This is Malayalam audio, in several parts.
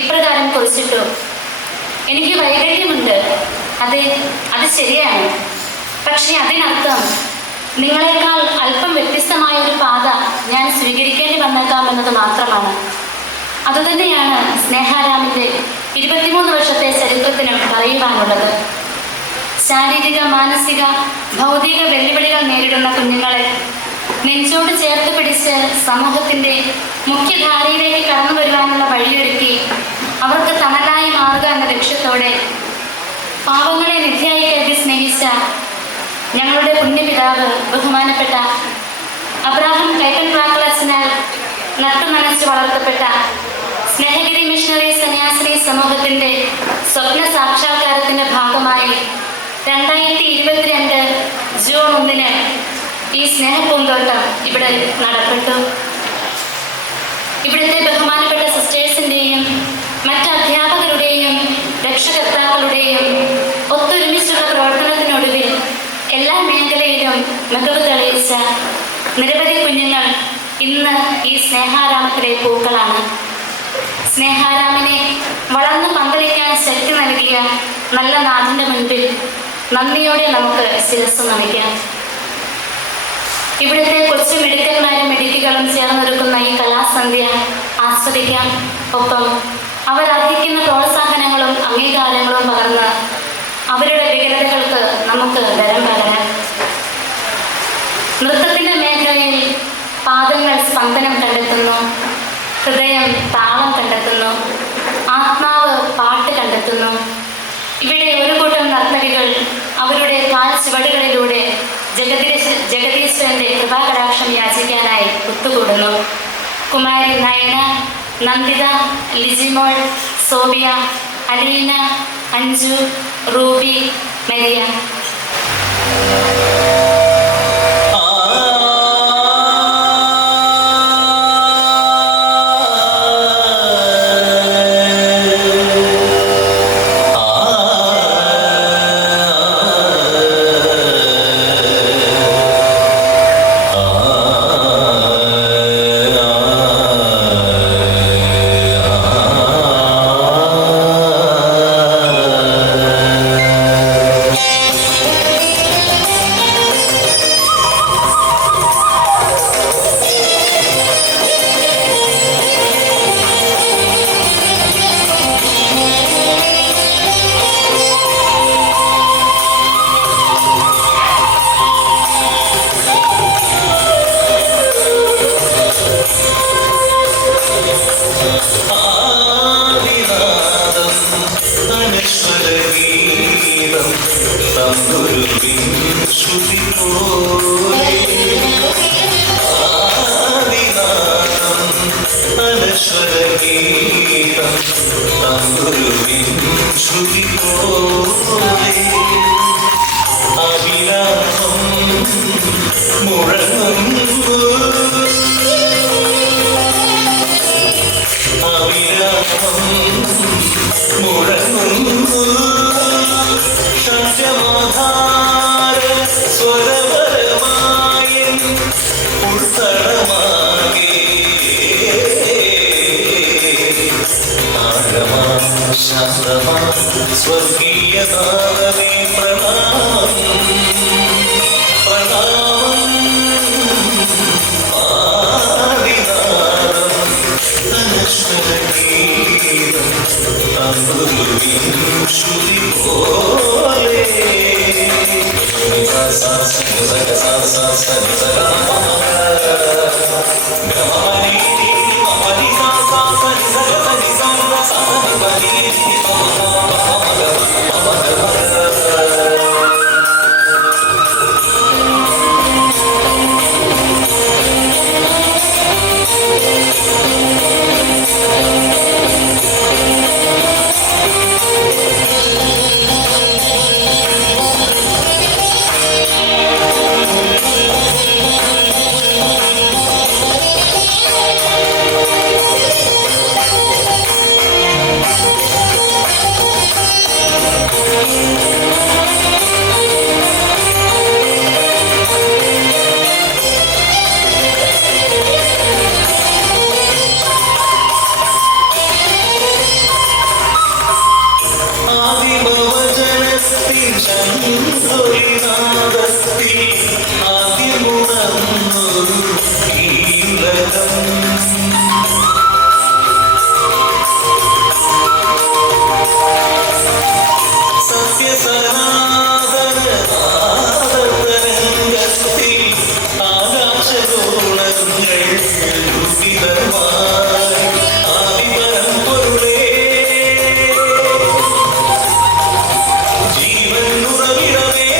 ഇപ്രകാരം കുറിച്ചിട്ടു: എനിക്ക് വൈകല്യമുണ്ട്, അത് ശരിയാണ്. പക്ഷെ അതിനർത്ഥം നിങ്ങളെക്കാൾ അല്പം വ്യത്യസ്തമായ ഒരു പാത ഞാൻ സ്വീകരിക്കേണ്ടി വന്നേക്കാമെന്നത് മാത്രമാണ്. അതുതന്നെയാണ് സ്നേഹാരാമിൻ്റെ 23 വർഷത്തെ ചരിത്രത്തിനും പറയുവാനുള്ളത്. ശാരീരിക, മാനസിക, ഭൗതിക വെല്ലുവിളികൾ നേരിടുന്ന കുഞ്ഞുങ്ങളെ നെഞ്ചോട് ചേർത്ത് പിടിച്ച് സമൂഹത്തിൻ്റെ മുഖ്യധാരയിലേക്ക് കടന്നു വരുവാനുള്ള വഴിയൊരുക്കി അവർക്ക് തണലായി മാറുക എന്ന ലക്ഷ്യത്തോടെ പാവങ്ങളെ നിധിയായി കരുതി സ്നേഹിച്ച ഞങ്ങളുടെ പുണ്യപിതാവ് ബഹുമാനപ്പെട്ട അബ്രാഹം കൈക്കൻ പ്രാക്കളച്ചനാൽ നട്ടുനനച്ച് വളർത്തപ്പെട്ട സ്നേഹഗിരി മിഷണറി സന്യാസിനി സമൂഹത്തിൻ്റെ സ്വപ്ന സാക്ഷാത്കാരത്തിൻ്റെ ഭാഗമായി 2022 ജൂൺ 1 ഈ സ്നേഹപൂന്തോട്ടം ഇവിടെ നടപ്പെട്ടു. ഇവിടുത്തെ ബഹുമാനപ്പെട്ട സിസ്റ്റേഴ്സിൻ്റെയും മറ്റ് അധ്യാപകരുടെയും രക്ഷകർത്താക്കളുടെയും ഒത്തൊരുമിച്ചുള്ള പ്രവർത്തനത്തിനൊടുവിൽ എല്ലാ മേഖലയിലും മികവ് തെളിയിച്ച നിരവധി കുഞ്ഞുങ്ങൾ ഇന്ന് ഈ സ്നേഹാരാമത്തിലെ പൂക്കളാണ്. സ്നേഹാരാമനെ വളർന്നു പന്തലിക്കാൻ ശക്തി നൽകിയ നല്ല നാഥൻ്റെ മുൻപിൽ നന്ദിയോടെ നമുക്ക് ശിരസ്സ് നമിക്കാം. ഇവിടുത്തെ കൊച്ചു മിടുക്കന്മാരും മിടുക്കികളും ചേർന്നൊരുക്കുന്ന ഈ കലാസന്ധ്യ ആസ്വദിക്കാം. ഒപ്പം അവരർഹിക്കുന്ന പ്രോത്സാഹനങ്ങളും അംഗീകാരങ്ങളും പകർന്ന് അവരുടെ വികലതകൾക്ക് നമുക്ക് ബലം പകരാം. നൃത്തത്തിൻ്റെ മേഖലയിൽ പാദങ്ങൾ സ്പന്ദനം കണ്ടെത്തുന്നു, ഹൃദയം താളം കണ്ടെത്തുന്നു, ആത്മാവ് പാട്ട് കണ്ടെത്തുന്നു. ഇവിടെ ഒരു കൂട്ടം നർത്തകികൾ അവരുടെ കാൽ ചുവടുകളിലൂടെ ജഗദീശ്വരൻ്റെ കൃപാകടാക്ഷം യാചിക്കാനായി ഒത്തുകൂടുന്നു. Kumari Nayana, Nanditha, Lijimol, Sobia, Aleena, Anju, Ruby, Maria. സ്വർഗീയ നാദമേ പ്രണാമം പ്രണാമം ആദിനാദം അനശ്വരഗീതം തമ്പുരുവിൻ ശ്രുതി പോലെ ശംഖൊലിനാദത്തിൽ ആദ്യമുണർന്നൊരു ഈലകം സത്യസനാതനനാദതരംഗത്തിൽ ആകാശഗോളങ്ങൾ രുചിതമായി ആദിപരമ്പൊരുളേ ജീവൻ ഉറവിടമേ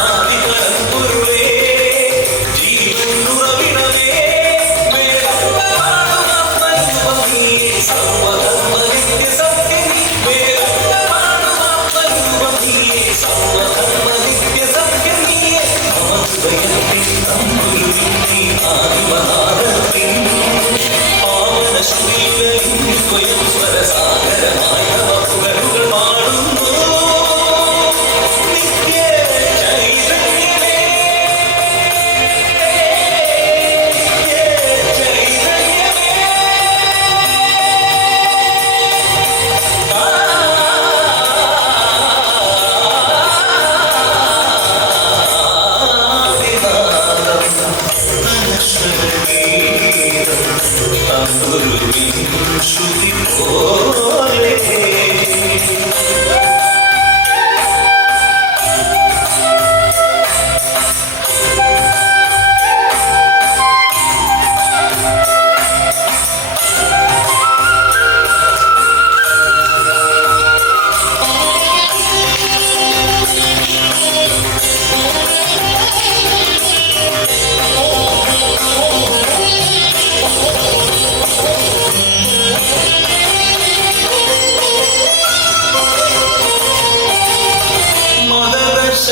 ആദിപരമ്പൊരുളേ ജീവൻ ഉറവിടമേ സാഗരമായ വകുകളുകൾ പാടുന്നു നിത്യ ചൈതന്യമേ ചൈതന്യമേ ശ്രുതി പോലെ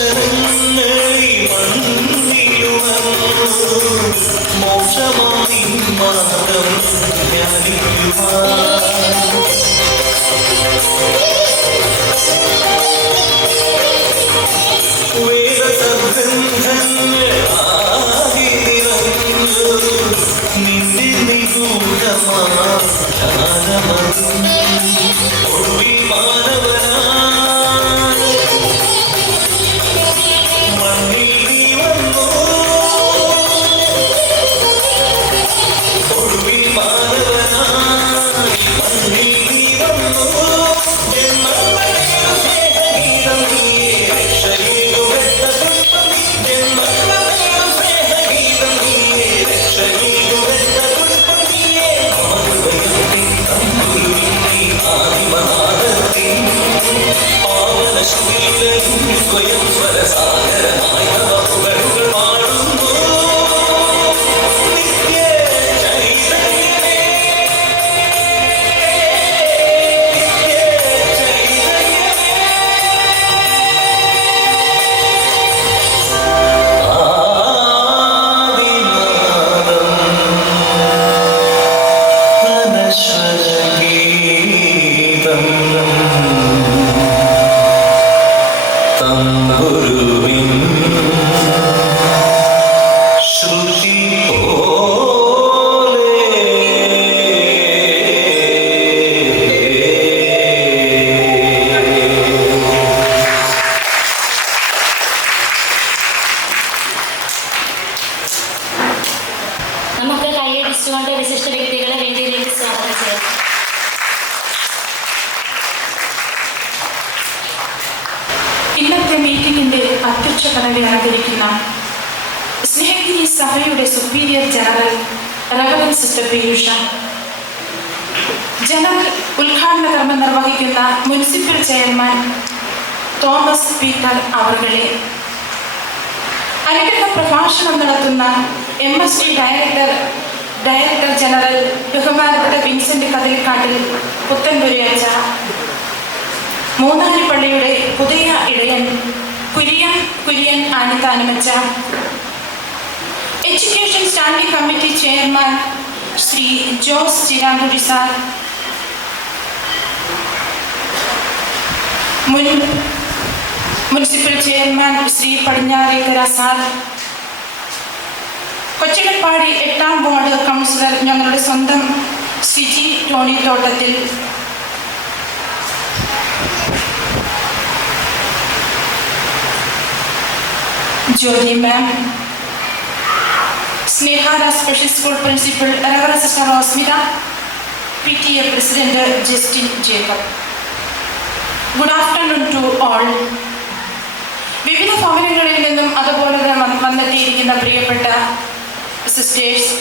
മതദർശനങ്ങളിൽ മണ്ണിലുണർന്നു മോക്ഷമായി മാർഗം ധ്യാനിക്കുവാൻ വേദസദ്ഗ്രന്ഥങ്ങൾ ആകെ നിറഞ്ഞു നിന്റെ നിഗൂഢമായ ധ്യാനമതും ഒടുവിൽ മാനവനായി മണ്ണിൽ നീ വന്നു ഒടുവിൽ മാനവനായി മണ്ണിൽ നീ വന്നു ജന്മങ്ങളേതു സ്നേഹഗീതം നീയേ രക്ഷയേകു വെട്ടപുഷ്പം ജന്മങ്ങളേതു സ്നേഹഗീതം നീയേ രക്ഷയേകു വെട്ടപുഷ്പം നീയേ മാതൃഭയത്തിൻ തമ്പുരുവിൻ ആദിമനാദത്തിൻ പാവനശ്രീലൻ സ്വയം സ്വരസാഗരമായ വകുകളുകൾ പാടുന്നു നിത്യ ചൈതന്യമേ നിത്യ ചൈതന്യമേ ആദിനാദം അനശ്വരഗീതം തമ്പുരുവിൻ ശ്രുതി പോലെ നമുക്ക് കൈയടിച്ചുകൊണ്ട് വിശിഷ്ട വ്യക്തികളെ വേദിയിലേക്ക് സ്വാഗതം ചെയ്യാം. ഇന്നത്തെ മീറ്റിംഗിന്റെ അധ്യക്ഷ പദവി അലങ്കരിക്കുന്ന സ്നേഹഗിരി സഭയുടെ superior general reverend sister Piyusha, general ഉദ്ഘാടന കർമ്മം നിർവഹിക്കുന്ന മുനിസിപ്പൽ ചെയർമാൻ തോമസ് പീറ്റർ അവറുകളെ, അനുഗ്രഹ പ്രഭാഷണം നടത്തുന്ന MSD ഡയറക്ടർ ജനറൽ ബഹുമാനപ്പെട്ട വിൻസെന്റ് കതിലിക്കാട്ടിൽ പുത്തൻപുരയച്ച, മൂന്നാലിപ്പള്ളിയുടെ പുതിയ ഇടയൻ കുര്യൻ ആനിത്താനമച്ച, education standing committee chairman Shri Jose Chirankudy sir, municipal chairman Shri Padinjarekkara sir, കൊച്ചിടപ്പാടി 8ാം വാർഡ് കൗൺസിലർ ഞങ്ങളുടെ സ്വന്തം സിജി ടോണി തോട്ടത്തിൽ, ജ്യോതി മാം, സ്നേഹാര special school principal reverend sister Rosmitha, PTA president Justin Jacob. Good afternoon to all. വിവിധ ഭവനങ്ങളിൽ നിന്നും അതുപോലെ വന്നെത്തിയിരിക്കുന്ന പ്രിയപ്പെട്ട സിസ്റ്റേഴ്സ്,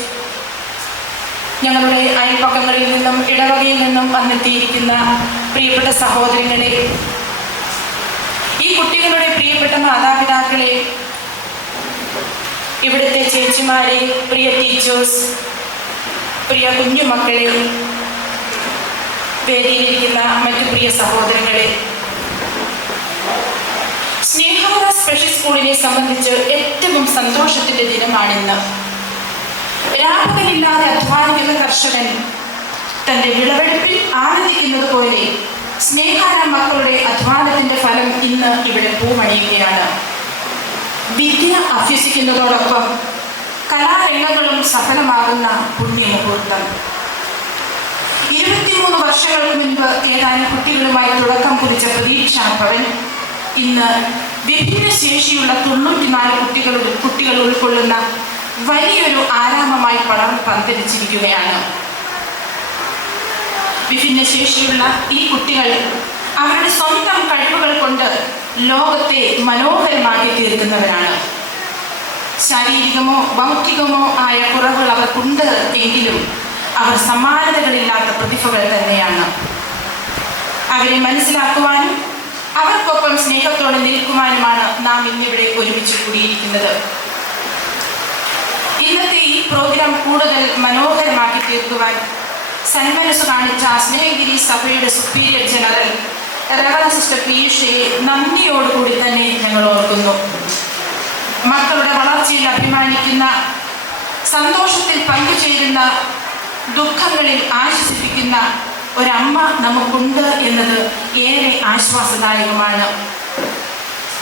ഞങ്ങളുടെ അയൽപ്പക്കങ്ങളിൽ നിന്നും ഇടവകയിൽ നിന്നും വന്നെത്തിയിരിക്കുന്ന പ്രിയപ്പെട്ട സഹോദരങ്ങളെ, ഈ കുട്ടികളുടെ പ്രിയപ്പെട്ട മാതാപിതാക്കളെ, ഇവിടുത്തെ ചേച്ചിമാരെ, പ്രിയ ടീച്ചേഴ്സ്, പ്രിയ കുഞ്ഞുമക്കളെ, വേദിയിലിരിക്കുന്ന മറ്റു പ്രിയ സഹോദരങ്ങളെ, സ്നേഹാര സ്പെഷ്യൽ സ്കൂളിനെ സംബന്ധിച്ച് ഏറ്റവും സന്തോഷത്തിന്റെ ദിനമാണിന്ന്. രാപകലില്ലാതെ അധ്വാനിക്കുന്ന കർഷകൻ തന്റെ വിളവെടുപ്പിൽ ആനന്ദിക്കുന്നത് പോലെ സ്നേഹാര മക്കളുടെ അധ്വാനത്തിന്റെ ഫലം ഇന്ന് ഇവിടെ പൂമണിയുകയാണ്. വിദ്യ അഭ്യസിക്കുന്നതോടൊപ്പം കലാരംഗങ്ങളും സഫലമാകുന്ന പുണ്യമുഹൂർത്തം. 23 വർഷങ്ങൾക്ക് മുൻപ് ഏതാനും കുട്ടികളുമായി തുടക്കം കുറിച്ച പ്രതീക്ഷാ ഭവൻ ഇന്ന് വിഭിന്ന ശേഷിയുള്ള 94 കുട്ടികൾ ഉൾക്കൊള്ളുന്ന വലിയൊരു ആരാമമായി പന്തലിച്ചിരിക്കുകയാണ്. വിഭിന്ന ശേഷിയുള്ള ഈ കുട്ടികൾ അവരുടെ സ്വന്തം കഴിവുകൾ കൊണ്ട് ലോകത്തെ മനോഹരമാക്കി തീർക്കുന്നവരാണ്. ശാരീരികമോ ബൗദ്ധികമോ ആയ കുറവുകൾ അവർക്കുണ്ട് എങ്കിലും അവർ സമാനതകളില്ലാത്ത പ്രതിഭകൾ തന്നെയാണ്. അവരെ മനസ്സിലാക്കുവാനും അവർക്കൊപ്പം സ്നേഹത്തോടെ നിൽക്കുവാനുമാണ് നാം ഇന്നിവിടെ ഒരുമിച്ച് കൂടിയിരിക്കുന്നത്. ഇന്നത്തെ ഈ പ്രോഗ്രാം കൂടുതൽ മനോഹരമാക്കി തീർക്കുവാൻ സന്മനസ് കാണിച്ച സ്നേഹഗിരി സഭയുടെ സുപ്പീരിയർ ജനറൽ റവറൻഡ് സിസ്റ്റർ പീയൂഷയെ നന്ദിയോടുകൂടി തന്നെ ഞങ്ങൾ ഓർക്കുന്നു. മക്കളുടെ വളർച്ചയിൽ അഭിമാനിക്കുന്ന, സന്തോഷത്തിൽ പങ്കുചേരുന്ന, ദുഃഖങ്ങളിൽ ആശ്വസിപ്പിക്കുന്ന ഒരമ്മ നമുക്കുണ്ട് എന്നത് ഏറെ ആശ്വാസദായകമാണ്.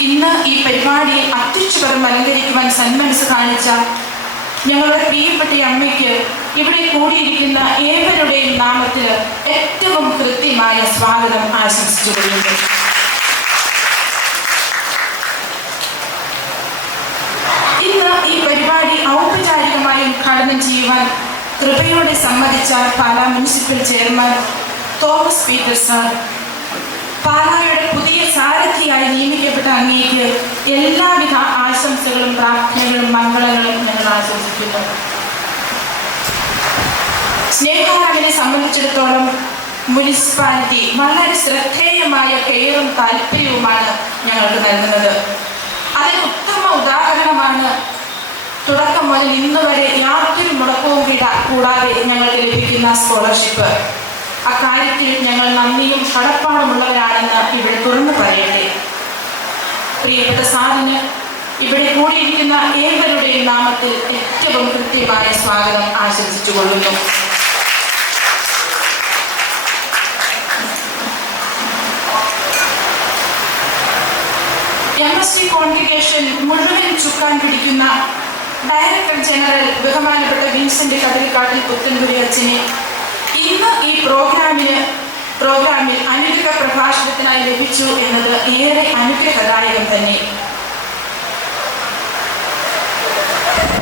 ഇന്ന് ഈ പരിപാടിയിൽ അത്യുച്ചപദം അലങ്കരിക്കുവാൻ സന്മനസ് കാണിച്ച ഞങ്ങളുടെ പ്രിയപ്പെട്ട അമ്മയ്ക്ക് ഇവിടെ കൂടിയിരിക്കുന്ന ഏവരുടെയും നാമത്തിൽ ഏറ്റവും കൃത്യമായ സ്വാഗതം ആശംസിച്ചുകൊള്ളുന്നു. ഇന്ന് ഈ പരിപാടി ഔപചാരികമായി ഉദ്ഘാടനം ചെയ്യുവാൻ കൃപയോടെ സമ്മതിച്ച Pala municipal chairman Thomas Peter sir, പാലായുടെ പുതിയ സാരഥിയായി നിയമിക്കപ്പെട്ട അങ്ങേക്ക് എല്ലാവിധ ആശംസകളും പ്രാർത്ഥനകളും മംഗളങ്ങളും ഞങ്ങൾ ആശംസിക്കുന്നു. സ്നേഹാരാവിനെ സംബന്ധിച്ചിടത്തോളം മുനിസിപ്പാലിറ്റി വളരെ ശ്രദ്ധേയമായ കെയറും താല്പര്യവുമാണ് ഞങ്ങൾക്ക് നൽകുന്നത്. അതിന് ഉത്തമ ഉദാഹരണമാണ് തുടക്കം മുതൽ ഇന്ന് വരെ യാതൊരു മുടക്കവും കൂടാതെ ഞങ്ങൾക്ക് ലഭിക്കുന്ന സ്കോളർഷിപ്പ്. അക്കാര്യത്തിൽ ഞങ്ങൾ നന്ദിയും കടപ്പാടുമുള്ളവരാണെന്ന് ഇവിടെ തുറന്നു പറയട്ടെ. പ്രിയപ്പെട്ട സാറിന് ഇവിടെ കൂടിയിരിക്കുന്ന ഏവരുടെയും നാമത്തിൽ ഏറ്റവും കൃത്യമായ സ്വാഗതം ആശംസിച്ചുകൊള്ളുന്നു. MST കോൺഗ്രിഗേഷൻ മുഴുവൻ ചുക്കാൻ പിടിക്കുന്ന ഡയറക്ടർ ജനറൽ ബഹുമാനപ്പെട്ട വിൻസെന്റ് കതിരിക്കാട്ടിൽ പുത്തൻപുരി അച്ഛനെ ഇന്ന് ഈ പ്രോഗ്രാമിൽ അനുഗ്രഹ പ്രഭാഷണത്തിനായി ലഭിച്ചു എന്നത് ഏറെ അനുഗ്രഹദായകം തന്നെ.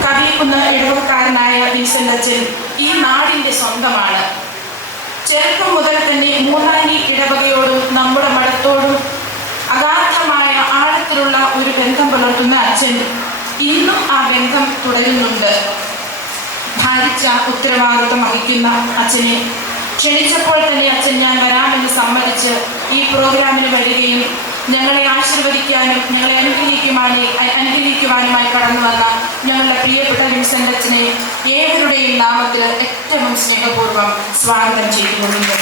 കവിക്കുന്ന് ഇടവക്കാരനായ വിൻസെന്റ് അച്ഛൻ ഈ നാടിന്റെ സ്വന്തമാണ്. ചെറുപ്പം മുതൽ തന്നെ മൂന്നാനി ഇടവകയോടും നമ്മുടെ മഠത്തോടും അഗാധമായ ആഴത്തിലുള്ള ഒരു ബന്ധം പുലർത്തുന്ന അച്ഛൻ ഇന്നും ആ ബന്ധം തുടരുന്നുണ്ട്. ഭാരിച്ച ഉത്തരവാദിത്വം വഹിക്കുന്ന അച്ഛനെ ക്ഷണിച്ചപ്പോൾ തന്നെ അച്ഛൻ ഞാൻ വരാമെന്ന് സമ്മതിച്ച് ഈ പ്രോഗ്രാമിന് വരികയും ഞങ്ങളെ ആശീർവദിക്കാനും ഞങ്ങളെ അനുഗ്രഹിക്കുവാനുമായി കടന്നു വന്ന ഞങ്ങളുടെ പ്രിയപ്പെട്ട വിൻസെന്റ് അച്ഛനെ ഏവരുടെയും നാമത്തിൽ ഏറ്റവും സ്നേഹപൂർവ്വം സ്വാഗതം ചെയ്തുകൊള്ളുന്നു.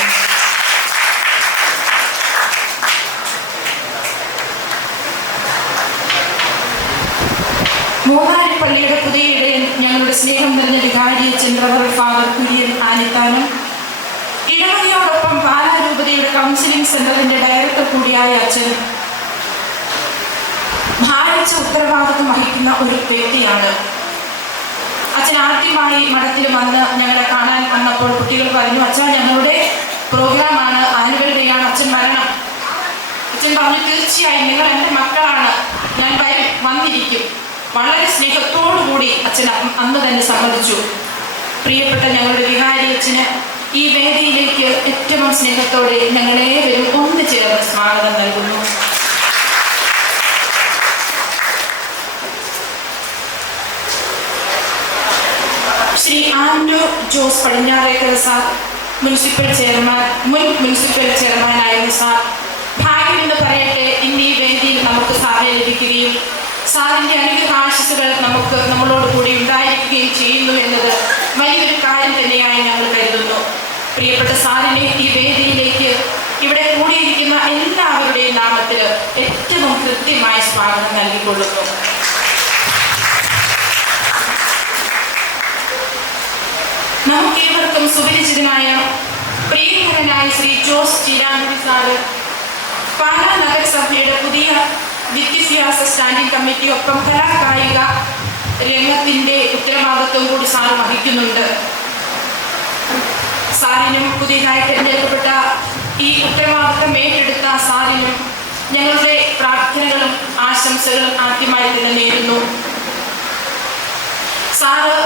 മൂന്നാരി പള്ളിയുടെ പുതിയ ഇടയൻ ഞങ്ങളുടെ സ്നേഹം നിറഞ്ഞ വികാരി അച്ഛൻ റവറൻഡ് ഫാദർ കുര്യൻ ആനിത്താനം, ഇടവകയോടൊപ്പം പാലാരൂപതയുടെ കൗൺസിലിംഗ് സെന്ററിന്റെ ഡയറക്ടർ കൂടിയായ അച്ഛൻ ഭാരിച്ച ഉത്തരവാദിത്വം വഹിക്കുന്ന ഒരു വ്യക്തിയാണ്. അച്ഛൻ ആദ്യമായി മഠത്തിൽ വന്ന് ഞങ്ങളെ കാണാൻ വന്നപ്പോൾ കുട്ടികൾ പറഞ്ഞു, അച്ഛൻ ഞങ്ങളുടെ പ്രോഗ്രാമാണ്, ആനുവൽ ഡേ ആണ്, അച്ഛൻ വരണം. അച്ഛൻ പറഞ്ഞു തീർച്ചയായും നിങ്ങൾ എൻ്റെ മക്കളാണ്, ഞാൻ വന്നിരിക്കും. വളരെ സ്നേഹത്തോടുകൂടി അച്ഛൻ അന്ന് തന്നെ സമ്മതിച്ചു. പ്രിയപ്പെട്ട ഞങ്ങളുടെ വികാരി അച്ഛന് ഈ വേദിയിലേക്ക് ഏറ്റവും സ്നേഹത്തോടെ ഞങ്ങളേവരും ഒന്ന് ചേർന്ന് സ്വാഗതം നൽകുന്നു. ശ്രീ ആൻഡ്രൂ ജോസ് പടിഞ്ഞാറേക്കര സാർ, മുൻ മുനിസിപ്പൽ ചെയർമാനായിരുന്ന സാർ, ഭാഗ്യമെന്ന് പറയട്ടെ ഇന്ന് ഈ വേദിയിൽ നമുക്ക് സാറെ ലഭിക്കുകയും സാറിൻ്റെ അനുഗ്രഹാശിസുകൾ നമ്മളോട് കൂടി ഉണ്ടായിരിക്കുകയും ചെയ്യുന്നു എന്നത് വലിയൊരു കാര്യം തന്നെയായി ഞങ്ങൾ കരുതുന്നു. പ്രിയപ്പെട്ട സാറിനെ ഈ വേദിയിലേക്ക് ഇവിടെ കൂടിയിരിക്കുന്ന എല്ലാവരുടെയും നാമത്തിൽ ഏറ്റവും കൃത്യമായ സ്വാഗതം നൽകിക്കൊള്ളുന്നു. നമുക്കേവർക്കും സുപരിചിതനായ പ്രിയങ്കരനായ ശ്രീ ജോസ് ചീരാൻകുടി സാറ് പാലാ നഗരസഭയുടെ പുതിയ വിദ്യാഭ്യാസ സ്റ്റാൻഡിംഗ് കമ്മിറ്റി ഒപ്പം കലാകായിക രംഗത്തിൻ്റെ ഉത്തരവാദിത്വം കൂടി സാർ വഹിക്കുന്നുണ്ട്. സാറിനും പുതിയതായി തിരഞ്ഞെടുക്കപ്പെട്ട ഈ ഉത്തരവാദിത്വം ഏറ്റെടുത്ത സാറിനും ഞങ്ങളുടെ പ്രാർത്ഥനകളും ആശംസകളും ആദ്യമായി തന്നെ നേരുന്നു. സാറ്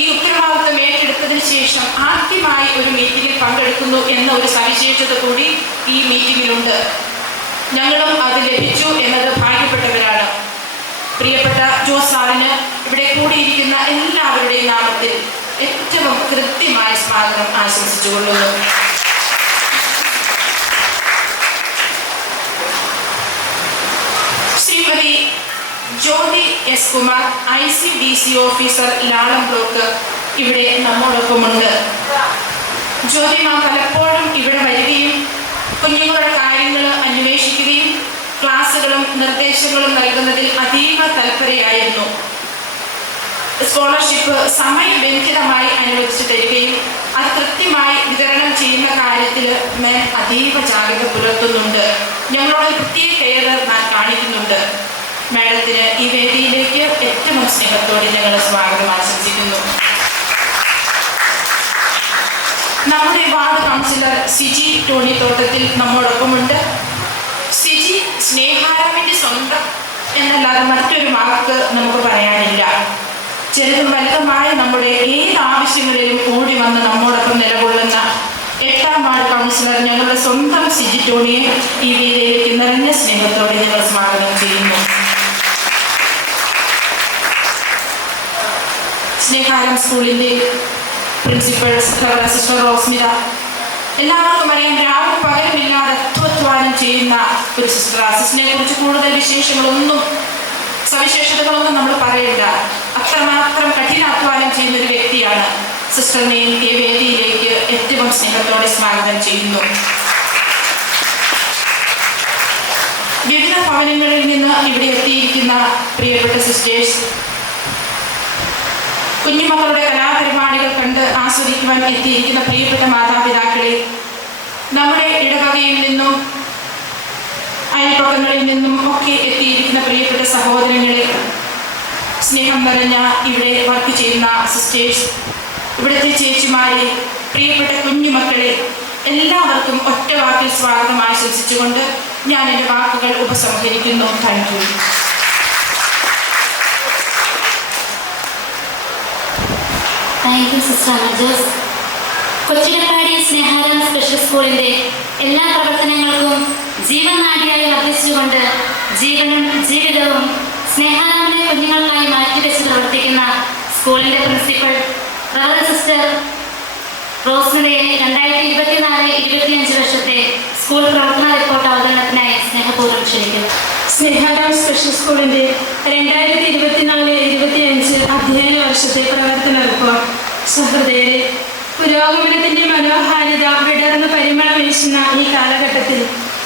ഈ ഉത്തരവാദിത്വം ഏറ്റെടുത്തതിന് ശേഷം ആദ്യമായി ഒരു മീറ്റിംഗിൽ പങ്കെടുക്കുന്നു എന്ന ഒരു സവിശേഷത കൂടി ഈ മീറ്റിംഗിലുണ്ട്. ഞങ്ങളും അത് ലഭിച്ചു എന്നത് ഭാഗ്യപ്പെട്ടവരാണ്. പ്രിയപ്പെട്ട ജോസ് സാറിന് ഇവിടെ കൂടിയിരിക്കുന്ന എല്ലാവരുടെയും നാമത്തിൽ ഏറ്റവും കൃത്യമായ സ്വാഗതം ആശംസിച്ചുകൊള്ളുന്നു. Shrimati Jyothi S Kumar, ICDC officer, ലാളം ബ്ലോക്ക്, ഇവിടെ നമ്മോടൊപ്പമുണ്ട്. ജ്യോതി മാം പലപ്പോഴും ഇവിടെ വരികയും കുഞ്ഞുങ്ങളുടെ കാര്യങ്ങൾ അന്വേഷിക്കുകയും ക്ലാസ്സുകളും നിർദ്ദേശങ്ങളും നൽകുന്നതിൽ അതീവ തൽപരയായിരുന്നു. സ്കോളർഷിപ്പ് സമയബന്ധിതമായി അനുവദിച്ചു തരികയും അത് കൃത്യമായി വിതരണം ചെയ്യുന്ന കാര്യത്തിൽ മാം അതീവ ജാഗ്രത പുലർത്തുന്നുണ്ട്. ഞങ്ങളോട് പ്രത്യേക കെയർ കാണിക്കുന്നുണ്ട്. മാഡത്തിന് ഈ വേദിയിലേക്ക് ഏറ്റവും സ്നേഹത്തോടെ ഞങ്ങൾ സ്വാഗതം ആശംസിക്കുന്നു. നമ്മുടെ വാർഡ് കൗൺസിലർ സിജി ടോണി തോട്ടത്തിൽ നമ്മോടൊപ്പമുണ്ട്. സിജി സ്നേഹാരാമിൻ്റെ സ്വന്തം എന്നല്ലാതെ മറ്റൊരു വാക്ക് നമുക്ക് പറയാനില്ല. ചെറുതും വലുതുമായ നമ്മുടെ ഏത് ആവശ്യങ്ങളിലും ഓടി വന്ന് നമ്മോടൊപ്പം നിലകൊള്ളുന്ന 8ാം വാർഡ് കൗൺസിലർ ഞങ്ങളുടെ സ്വന്തം സിജി ടോണിയെ ഈ വേദിയിലേക്ക് നിറഞ്ഞ സ്നേഹത്തോടെ ഞങ്ങൾ സ്വാഗതം ചെയ്യുന്നു. സ്നേഹാരം സ്കൂളിൻ്റെ പ്രിൻസിപ്പൽ സിസ്റ്റർ റോസ്മിത, എല്ലാവർക്കും അറിയാം, രാവിലെ പകരമില്ലാതെ അധ്വാനം ചെയ്യുന്ന ഒരു സിസ്റ്റർ. സിസ്റ്ററിനെ കുറിച്ച് കൂടുതൽ സവിശേഷതകളൊന്നും നമ്മൾ പറയില്ല. അത്രമാത്രം കഠിനാധ്വാനം ചെയ്യുന്ന ഒരു വ്യക്തിയാണ്. സിസ്റ്ററിനെയും ഈ വേദിയിലേക്ക് ഏറ്റവും സ്നേഹത്തോടെ സ്വാഗതം ചെയ്യുന്നു. വിവിധ ഭവനങ്ങളിൽ നിന്ന് ഇവിടെ എത്തിയിരിക്കുന്ന പ്രിയപ്പെട്ട സിസ്റ്റേഴ്സ്, കുഞ്ഞുമക്കളുടെ കലാപരിപാടികൾ കണ്ട് ആസ്വദിക്കുവാൻ എത്തിയിരിക്കുന്ന പ്രിയപ്പെട്ട മാതാപിതാക്കളെ, നമ്മുടെ ഇടവകയിൽ നിന്നും അയൽപ്പക്കങ്ങളിൽ നിന്നും ഒക്കെ എത്തിയിരിക്കുന്ന പ്രിയപ്പെട്ട സഹോദരങ്ങളെ, സ്നേഹം നിറഞ്ഞ ഇവിടെ വർക്ക് ചെയ്യുന്ന സിസ്റ്റേഴ്സ്, ഇവിടുത്തെ ചേച്ചിമാരെ, പ്രിയപ്പെട്ട കുഞ്ഞുമക്കളെ, എല്ലാവർക്കും ഒറ്റ വാക്കിൽ സ്വാഗതം ആശംസിച്ചുകൊണ്ട് ഞാൻ എൻ്റെ വാക്കുകൾ ഉപസംഹരിക്കുന്നു. Thank you. Thank you sister Jose. കൊച്ചിടക്കാടി സ്നേഹാരാം സ്പെഷ്യൽ സ്കൂളിൻ്റെ എല്ലാ പ്രവർത്തനങ്ങൾക്കും ജീവൻ നാടിയായി വർദ്ധിച്ചുകൊണ്ട് ജീവനും ജീവിതവും സ്നേഹാരാമിലെ കുഞ്ഞുങ്ങൾക്കായി മാറ്റിവെച്ച് പ്രവർത്തിക്കുന്ന സ്കൂളിൻ്റെ പ്രിൻസിപ്പൽ റവർ സിസ്റ്റർ റോസ്മിതയെ 2024-25 വർഷത്തെ സ്കൂൾ പ്രവർത്തന റിപ്പോർട്ട് അവതരണത്തിനായി സ്നേഹപൂർവ്വം ക്ഷണിക്കുന്നു. സ്നേഹാരാം സ്പെഷ്യൽ സ്കൂളിൻ്റെ 2024-25 അധ്യയന വർഷത്തെ പ്രവർത്തന റിപ്പോർട്ട്. സഹൃദയരെ, പുരോഗമനത്തിൻ്റെ മനോഹാരിത വിടർന്ന് പരിമളം വീശുന്ന ഈ കാലഘട്ടത്തിൽ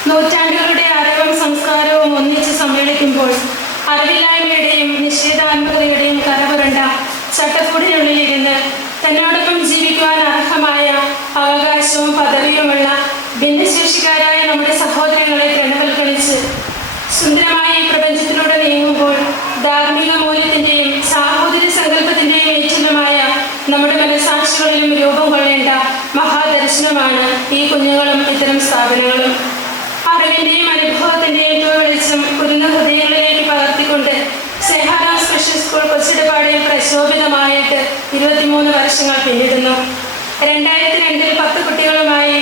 നൂറ്റാണ്ടുകളുടെ അറിവും സംസ്കാരവും ഒന്നിച്ച് സമ്മേളിക്കുമ്പോൾ അറിവില്ലായ്മയുടെയും നിഷേധാത്മകതയുടെയും കരപുരണ്ട ചട്ടക്കൂടിനുള്ളിലിരുന്ന് തന്നോടൊപ്പം ജീവിക്കുവാൻ അർഹമായ അവകാശവും പദവിയുമുള്ള ഭിന്നശേഷിക്കാരായ നമ്മുടെ സഹോദരങ്ങളെ പ്രണവൽക്കരിച്ച് സുന്ദരമായ ഈ പ്രപഞ്ചത്തിലൂടെ നീങ്ങുമ്പോൾ ധാർമ്മിക മൂല്യത്തിൻ്റെയും സാഹോദര്യ സങ്കല്പത്തിൻ്റെയും ഏറ്റുന്നമായ നമ്മുടെ മനസാക്ഷികളിലും രൂപം കൊള്ളേണ്ട മഹാദർശനമാണ് ഈ കുഞ്ഞുങ്ങളും ഇത്തരം സ്ഥാപനങ്ങളും. അറിവിൻ്റെയും അനുഭവത്തിൻ്റെയും വെളിച്ചം കുരുന്ന ഹൃദയങ്ങളിലേക്ക് പകർത്തിക്കൊണ്ട് സ്നേഹാരാം സ്പെഷ്യൽ വർഷങ്ങൾ പിന്നിടുന്നു. 2002 10 കുട്ടികളുമായി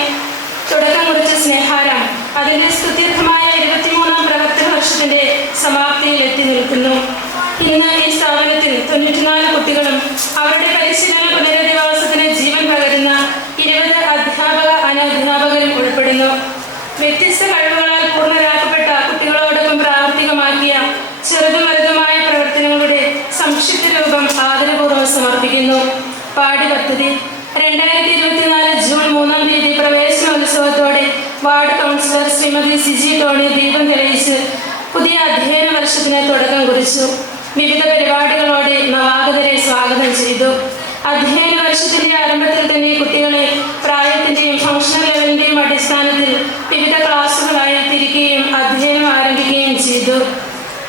തുടക്കം കുറിച്ച സ്നേഹാരം അതിൻ്റെ സ്തുത്യർഹമായ 23ാം പ്രവർത്തന വർഷത്തിൻ്റെ സമാപ്തിയിൽ എത്തി നിൽക്കുന്നു. ഇന്ന് ഈ സ്ഥാപനത്തിൽ 94 കുട്ടികളും അവരുടെ പരിശീലന പുനരധിവാസത്തിന് ജീവൻ പകരുന്ന 20 അധ്യാപക അനധ്യാപകരും ഉൾപ്പെടുന്നു. വ്യത്യസ്ത കഴിവുകളാൽ പൂർണ്ണരാക്കപ്പെട്ട കുട്ടികളോടൊപ്പം പ്രാവർത്തികമാക്കിയ ചെറുതും വലുതുമായ പ്രവർത്തനങ്ങളുടെ സംക്ഷിപ്ത രൂപം ആദരപൂർവ്വം സമർപ്പിക്കുന്നു. പാഠ്യ പദ്ധതി 2024 ജൂൺ 3-ാം തീയതി പ്രവേശനോത്സവത്തോടെ ward councillor Shrimati Siji Tony ദീപം തെളിയിച്ച് പുതിയ അധ്യയന വർഷത്തിന് തുടക്കം കുറിച്ചു. വിവിധ പരിപാടികളോടെ നവാഗതരെ സ്വാഗതം ചെയ്തു. അധ്യയന വർഷത്തിന്റെ ആരംഭത്തിൽ തന്നെ കുട്ടികളെ പ്രായത്തിന്റെയും ഫംഗ്ഷണൽ ലെവലിന്റെയും അടിസ്ഥാനത്തിൽ വിവിധ ക്ലാസുകളായി തിരിക്കുകയും അധ്യയനം ആരംഭിക്കുകയും ചെയ്തു.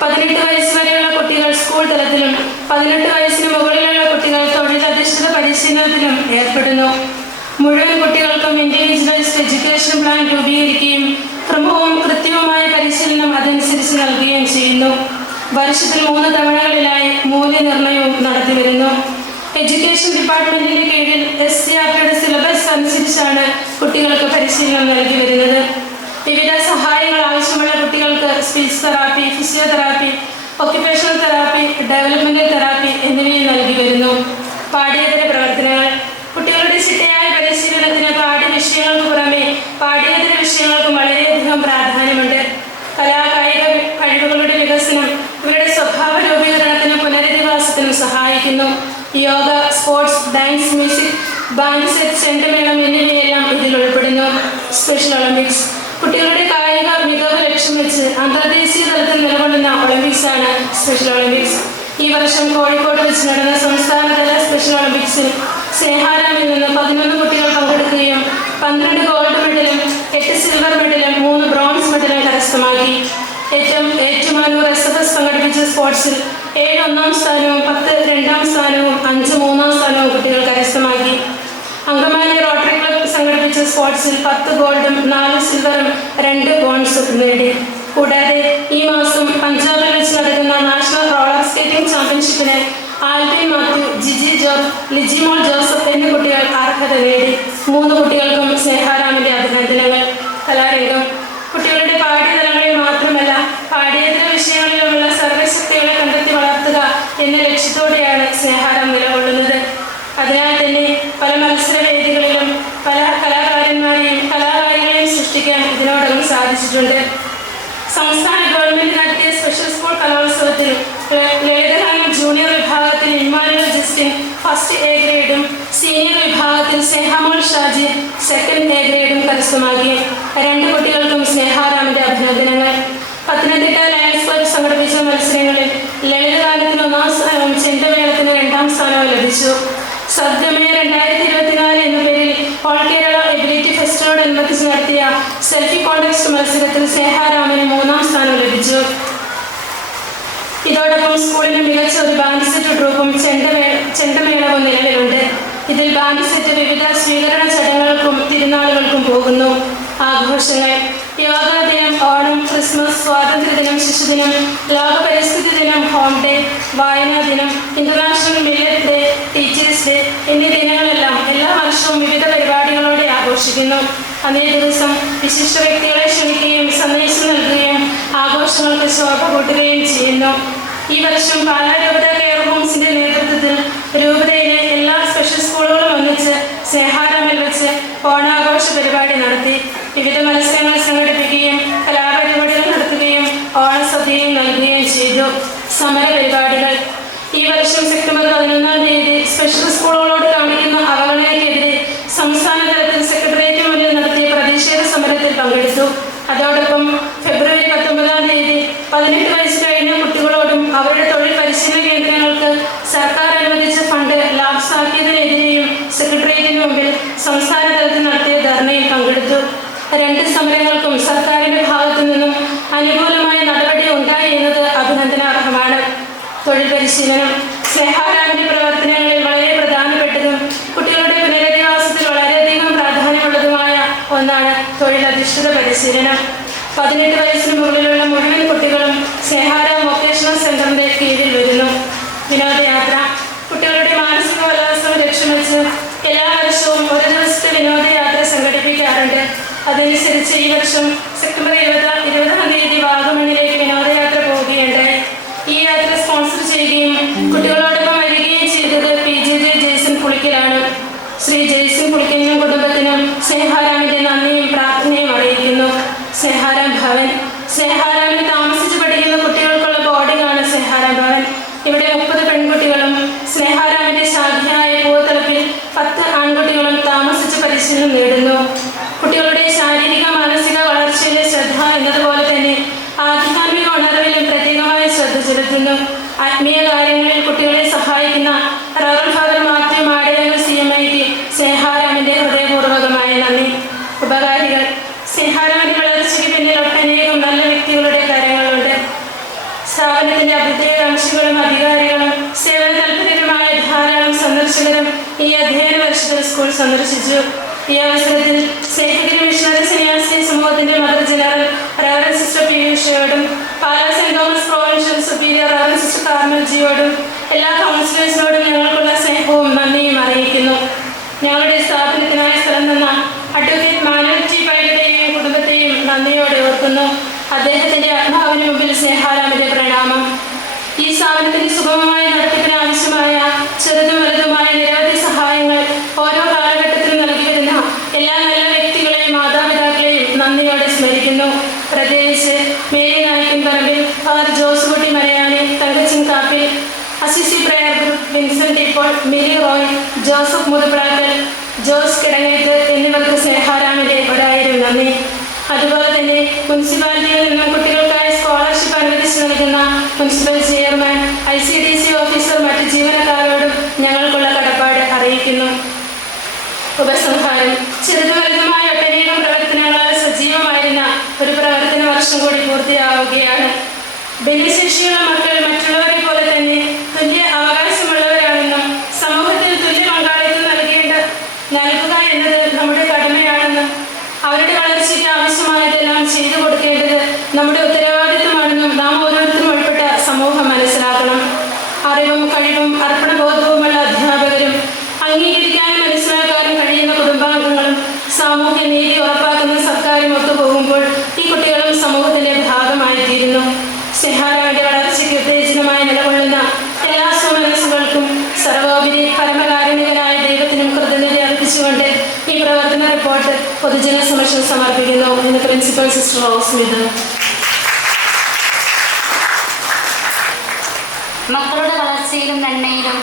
18 വയസ്സ് വരെയുള്ള കുട്ടികൾ സ്കൂൾ തലത്തിലും 18 വയസ്സിന് മുകളിലുള്ള കുട്ടികൾ തൊഴിലധിഷ്ഠിത പരിശീലനത്തിലും ഏർപ്പെടുന്നു. മുഴുവൻ കുട്ടികൾക്കും ഇൻഡിവിജ്വലൈസ്ഡ് എഡ്യൂക്കേഷൻ പ്ലാൻ രൂപീകരിക്കുകയും ക്രമവും കൃത്യവുമായ പരിശീലനം അതനുസരിച്ച് നൽകുകയും ചെയ്യുന്നു. വർഷത്തിൽ 3 തവണകളിലായി മൂല്യനിർണ്ണയവും നടത്തിവരുന്നു. എഡ്യൂക്കേഷൻ ഡിപ്പാർട്ട്മെന്റിന്റെ കീഴിൽ SCRTയുടെ സിലബസ് അനുസരിച്ചാണ് കുട്ടികൾക്ക് പരിശീലനം നൽകി വരുന്നത്. വിവിധ സഹായങ്ങൾ ആവശ്യമുള്ള കുട്ടികൾക്ക് speech therapy, physiotherapy, occupational therapy, developmental therapy എന്നിവയും നൽകി വരുന്നു. പാഠ്യേതര പ്രവർത്തനങ്ങൾ കുട്ടികളുടെ ചിട്ടയായ പരിശീലനത്തിന് പാഠ്യ വിഷയങ്ങൾക്ക് പുറമെ പാഠ്യേതര വിഷയങ്ങൾക്കും വളരെയധികം പ്രാധാന്യമുണ്ട്. കലാകായിക കഴിവുകളുടെ വികസനം ഇവരുടെ സ്വഭാവ രൂപീകരണത്തിനും പുനരധിവാസത്തിനും സഹായിക്കുന്നു. Yoga, sports, dance, music, band set, ചെണ്ടമേളം എന്നിവയെല്ലാം ഇതിൽ ഉൾപ്പെടുന്നു. സ്പെഷ്യൽ ഒളിമ്പിക്സ് കുട്ടികളുടെ കായിക മികവ് ലക്ഷ്യം വെച്ച് അന്തർദേശീയ തലത്തിൽ നിലകൊള്ളുന്ന ഒളിമ്പിക്സാണ് സ്പെഷ്യൽ ഒളിമ്പിക്സ്. ഈ വർഷം കോഴിക്കോട് വെച്ച് നടന്ന സംസ്ഥാനതല സ്പെഷ്യൽ ഒളിമ്പിക്സിൽ സ്നേഹാരാമിൽ നിന്ന് 11 കുട്ടികൾ പങ്കെടുക്കുകയും 12 ഗോൾഡ് മെഡലും 8 സിൽവർ മെഡലും 3 ബ്രോൺസ് മെഡലും കരസ്ഥമാക്കി. ഏറ്റുമാനൂർ SFS സംഘടിപ്പിച്ച സ്പോർട്സിൽ 7 ഒന്നാം സ്ഥാനവും 10 രണ്ടാം സ്ഥാനവും 5 മൂന്നാം സ്ഥാനവും കുട്ടികൾ കരസ്ഥമാക്കി. അങ്കമാലി റോട്ടറി ക്ലബ് സംഘടിപ്പിച്ച സ്പോർട്സിൽ 10 ഗോൾഡും 4 സിൽവറും 2 ബ്രോൺസും നേടി. കൂടാതെ ഈ മാസം പഞ്ചാബിൽ വെച്ച് നടക്കുന്ന നാഷണൽ റോളർ സ്കേറ്റിംഗ് ചാമ്പ്യൻഷിപ്പിന് Albin Mathew, Jiji George, Lijimol Joseph എന്നീ കുട്ടികൾ അർഹത നേടി. 3 കുട്ടികൾക്കും സ്നേഹാരാമിന്റെ അഭിനന്ദനങ്ങൾ. കലാരംഗം കുട്ടികളുടെ പാഠ്യതലങ്ങളിൽ മാത്രമല്ല പാഠ്യേതര വിഷയങ്ങളിലുമുള്ള സർവ്വശക്തികളെ കണ്ടെത്തി വളർത്തുക എന്ന ലക്ഷ്യത്തോടെയാണ് സ്നേഹാരം നിലകൊള്ളുന്നത്. അതിനാൽ തന്നെ പല മത്സരവേദികളിലും പല കലാകാരന്മാരെയും കലാകാരികളെയും സൃഷ്ടിക്കാൻ ഇതിനോടകം സാധിച്ചിട്ടുണ്ട്. സംസ്ഥാന ഗവൺമെന്റ് നടത്തിയ സ്പെഷ്യൽ സ്കൂൾ കലോത്സവത്തിൽ ലളിതഗാനം ജൂനിയർ വിഭാഗത്തിൽ ഇമ്മാനുവൽ ജസ്റ്റിൻ ഫസ്റ്റ് A ഗ്രേഡും സീനിയർ വിഭാഗത്തിൽ സ്നേഹമോൾ ഷാജി സെക്കൻഡ് A ഗ്രേഡും കരസ്ഥമാക്കി. 2 കുട്ടികൾക്കും സ്നേഹാരാമിന്റെ അഭിനന്ദനങ്ങൾ. പത്തനംതിട്ട ലയൺസ് ക്ലബ് സംഘടിപ്പിച്ച മത്സരങ്ങളിൽ ലളിതഗാനത്തിന് 1ാം സ്ഥാനവും ചെണ്ടമേളത്തിന് 2ാം സ്ഥാനവും ലഭിച്ചു. സദ്ഗമയ 2024 എന്ന പേരിൽ ഓൾ കേരള എബിലിറ്റി ഫെസ്റ്റിനോടനുബന്ധിച്ച് നടത്തിയ സെൽഫി കോൺടെസ്റ്റ് മത്സരത്തിൽ സ്നേഹാരാമിന് 3ാം സ്ഥാനം ലഭിച്ചു. ഇതോടൊപ്പം സ്കൂളിന് മികച്ച ഒരു ബാൻഡ് സെറ്റ് ട്രൂപ്പും ചെണ്ടമേളവും നിലവിലുണ്ട്. ഇതിൽ ബാൻഡ് സെറ്റ് വിവിധ സ്വീകരണ ചടങ്ങുകൾക്കും തിരുനാളുകൾക്കും പോകുന്നു. ആഘോഷങ്ങൾ യോഗാ ദിനം, ഓണം, ക്രിസ്മസ്, സ്വാതന്ത്ര്യദിനം, ശിശുദിനം, ലോക പരിസ്ഥിതി ദിനം, ഹോം ഡേ, വായനാ ദിനം, international millet day, teachers day എന്നീ ദിനങ്ങളെല്ലാം എല്ലാ വർഷവും വിവിധ പരിപാടികളോടെ ആഘോഷിക്കുന്നു. അതേ ദിവസം വിശിഷ്ട വ്യക്തികളെ ക്ഷണിക്കുകയും സന്ദേശം നൽകുകയും ആഘോഷങ്ങൾക്ക് ശോഭ കൂട്ടുകയും ചെയ്യുന്നു. ഈ വർഷം പാലാ രൂപത കെയർ ഹോംസിന്റെ നേതൃത്വത്തിൽ രൂപതയിലെ എല്ലാ സ്പെഷ്യൽ സ്കൂളുകളും ഒന്നിച്ച് സ്നേഹാരാമിൽ വെച്ച് ഓണാഘോഷ പരിപാടി നടത്തി. വിവിധ മത്സരങ്ങൾ സംഘടിപ്പിക്കുകയും കലാപരിപാടികൾ നടത്തുകയും ഓണസദ്യയും നൽകുകയും ചെയ്തു. സമര പരിപാടികൾ ഈ വർഷം സെപ്റ്റംബർ 11-ാം തീയതി സ്പെഷ്യൽ സ്കൂളുകളോട് കാണിക്കുന്ന അവഗണനയ്ക്കെതിരെ സംസ്ഥാന തലത്തിൽ സെക്രട്ടേറിയറ്റ് മുന്നിൽ നടത്തിയ പ്രതിഷേധ സമരത്തിൽ പങ്കെടുത്തു. അതോടൊപ്പം ഫെബ്രുവരി 19-ാം തീയതി 18 വയസ്സ് കഴിഞ്ഞ കുട്ടികളോടും അവരുടെ തൊഴിൽ പരിശീലന കേന്ദ്രങ്ങൾക്ക് സർക്കാർ അനുവദിച്ച ഫണ്ട് ലാപ്സാക്കിയതിനെതിരെയും സെക്രട്ടേറിയറ്റിന് മുമ്പിൽ സംസ്ഥാന തലത്തിൽ നടത്തിയ ധർണയിൽ പങ്കെടുത്തു. 2 സമരങ്ങൾക്കും സർക്കാരിന്റെ ഭാഗത്തു നിന്നും അനുകൂലമായ നടപടി ഉണ്ടായി എന്നത് അഭിനന്ദനാർഹമാണ്. തൊഴിൽ പരിശീലനം സ്നേഹാരാമിന്റെ പ്രവർത്തനങ്ങളിൽ വളരെ പ്രധാനപ്പെട്ടതും കുട്ടികളുടെ പുനരധിവാസത്തിൽ വളരെയധികം പ്രാധാന്യമുള്ളതുമായ ഒന്നാണ് തൊഴിലധിഷ്ഠിത പരിശീലനം. 18 വയസ്സിന് മുകളിലുള്ള മുഴുവൻ കുട്ടികളും സ്നേഹാരാം വൊക്കേഷണൽ സെന്ററിന്റെ കീഴിൽ വരുന്നു. വിനോദയാത്ര കുട്ടികളുടെ മാനസിക ഉല്ലാസവും ലക്ഷ്യം വെച്ച് എല്ലാ വർഷവും ഒരു ദിവസത്തെ വിനോദയാത്ര സംഘടിപ്പിക്കാറുണ്ട്. അതനുസരിച്ച് ഈ വർഷം സെപ്റ്റംബർ 20-20 തീയതി വാഗമണ്ണിലേക്ക് വിനോദയാത്ര പോവുകയുണ്ടായി. ഈ യാത്ര സ്പോൺസർ ചെയ്യുകയും കുട്ടികളോടൊപ്പം വരികയും ചെയ്തത് PGJ ജെയ്സൺ പുളിക്കലാണ്. ശ്രീ ജെയ്സൺ പുളിക്കലിനും കുടുംബത്തിനും സ്നേഹാരാമിന്റെ നന്ദിയും പ്രാർത്ഥനയും അറിയിക്കുന്നു. സ്നേഹാരാം ഭവൻ. സ്നേഹാരാമിൽ താമസിച്ച് പഠിക്കുന്ന കുട്ടികൾക്കുള്ള ബോർഡിംഗാണ് സ്നേഹാരാം ഭവൻ. ഇവിടെ 30 പെൺകുട്ടികളും സ്നേഹാരാമിന്റെ ശാഖയായ പൂവത്തലപ്പിൽ 10 ആൺകുട്ടികളും താമസിച്ച് പരിശീലനം നേടുന്നു. കുട്ടികളുടെ ശാരീരിക മാനസിക വളർച്ചയിലെ ശ്രദ്ധ എന്നതുപോലെ തന്നെ ആധ്യാത്മിക ഉണർവിലും പ്രത്യേകമായ ശ്രദ്ധ ചെലുത്തുന്നു. ആത്മീയ കാര്യങ്ങളിൽ കുട്ടികളെ സഹായിക്കുന്ന റവറൻഡ് ഫാദർ മാത്യു മാടയാന CMIക്ക് സ്നേഹാരാമിന്റെ ഹൃദയപൂർവകമായ നന്ദി. ഉപകാരികൾ. സ്നേഹാരാമിന്റെ വളർച്ചയ്ക്ക് പിന്നിൽ ഒട്ടനേകം നല്ല വ്യക്തികളുടെ കാര്യങ്ങളുണ്ട്. സ്ഥാപനത്തിന്റെ അഭ്യുദയകാംക്ഷികളും അധികാരികളും സേവന താൽപര്യമായ ധാരാളം സന്ദർശകരും ഈ അധ്യയന വർഷത്തിൽ സ്കൂൾ സന്ദർശിച്ചു. ഈ അവസരത്തിൽ സ്നേഹഗിരി മിഷണറി സന്യാസി സമൂഹത്തിന്റെ മദർ ജനറൽ റവറൻഡ് സിസ്റ്റർ പീയൂഷയോടും Pala saint Thomas provincial superior reverend sister കാർമൽജിയോടും എല്ലാ കൗൺസിലേഴ്സിനോടും ഞങ്ങൾക്കുള്ള സ്നേഹവും നന്ദിയും അറിയിക്കുന്നു. ഞങ്ങളുടെ സ്ഥാപനത്തിനായി സ്ഥലം തന്ന അഡ്വക്കേറ്റ് മാനവജി പൈലയുടെയും കുടുംബത്തെയും നന്ദിയോടെ ഓർക്കുന്നു. അദ്ദേഹത്തിന്റെ ആത്മാവിന് മുമ്പിൽ സ്നേഹാരാമിന്റെ പ്രണാമം. ഈ സ്ഥാപനത്തിന്റെ സുഗമമായ നടത്തിപ്പിന് ആവശ്യമായ ചെറുതും വലുതുമായ നിരവധി സഹായങ്ങൾ ഓരോ കാലഘട്ടത്തിലും നൽകി വരുന്ന എല്ലാ നല്ല വ്യക്തികളെയും മാതാപിതാക്കളെയും നന്ദിയോടെ സ്മരിക്കുന്നു. പ്രത്യേകിച്ച് Mary Naikkan Parambil, father Josekutty Malayali, Thankachan Kappil, Assisi prayer group, Vincent ഇപ്പോൾ, Mili Roy, Joseph Muthuprakkal, Jose Kidangethu എന്നിവർക്ക് സ്നേഹാരാമിന്റെ 1000 നന്ദി. അതുപോലെ തന്നെ മുനിസിപ്പാലിറ്റിയിൽ നിന്നും കുട്ടികൾക്കായി സ്കോളർഷിപ്പ് അനുവദിച്ച് നൽകുന്ന മുനിസിപ്പൽ ചെയർമാൻ, ICDC ഓഫീസർ, മറ്റ് ജീവനക്കാരോടും ഞങ്ങൾക്കുള്ള കടപ്പാട് അറിയിക്കുന്നു. ഉപസംഹാരം. ചെറുതു വലുതുമായ ഒട്ടനേകം പ്രവർത്തനങ്ങളാൽ സജീവമായിരുന്ന ഒരു പ്രവർത്തന വർഷം കൂടി പൂർത്തിയാവുകയാണ്. ഭിന്നശേഷിയുള്ള മക്കൾ മറ്റുള്ളവരെ പോലെ തന്നെ തുല്യ അവകാശമുള്ളവരാണെന്നും സമൂഹത്തിൽ തുല്യ പങ്കാളിത്തം നൽകുക എന്നത് നമ്മുടെ കടമയാണെന്നും അവരുടെ വളർച്ചയ്ക്ക് ആവശ്യമായതെല്ലാം ചെയ്തു കൊടുക്കേണ്ടത് നമ്മുടെ ഉത്തരവാദിത്വമാണെന്നും നാം ഓരോരുത്തരും ഉൾപ്പെട്ട സമൂഹം മനസ്സിലാക്കണം. അറിവും കഴിവും അർപ്പണബോധവുമുള്ള അധ്യാപകരും അംഗീകരിക്കാനും മനസ്സിലാക്കാനും കഴിയുന്ന കുടുംബാംഗങ്ങളും സാമൂഹ്യ നീതി ഉറപ്പാക്കുന്ന സർക്കാരും ഒത്തുപോകുമ്പോൾ ഈ കുട്ടികളും സമൂഹത്തിന്റെ ഭാഗമായി തീരുന്നു. സ്നേഹാരാമിന്റെ വളർച്ചയ്ക്ക് ഉത്തേജനമായി നിലകൊള്ളുന്ന എല്ലാ സ്വമനസ്സുകൾക്കും സർവോപരി പരമകാരുണികനായ ദൈവത്തിനും കൃതജ്ഞത അർപ്പിച്ചുകൊണ്ട് ഈ പ്രവർത്തന റിപ്പോർട്ട് പൊതുജന സമക്ഷം സമർപ്പിക്കുന്നു എന്ന് പ്രിൻസിപ്പൽ സിസ്റ്റർ റോസ്മിത്. മക്കളുടെ വളർച്ചയിലും നന്മയിലും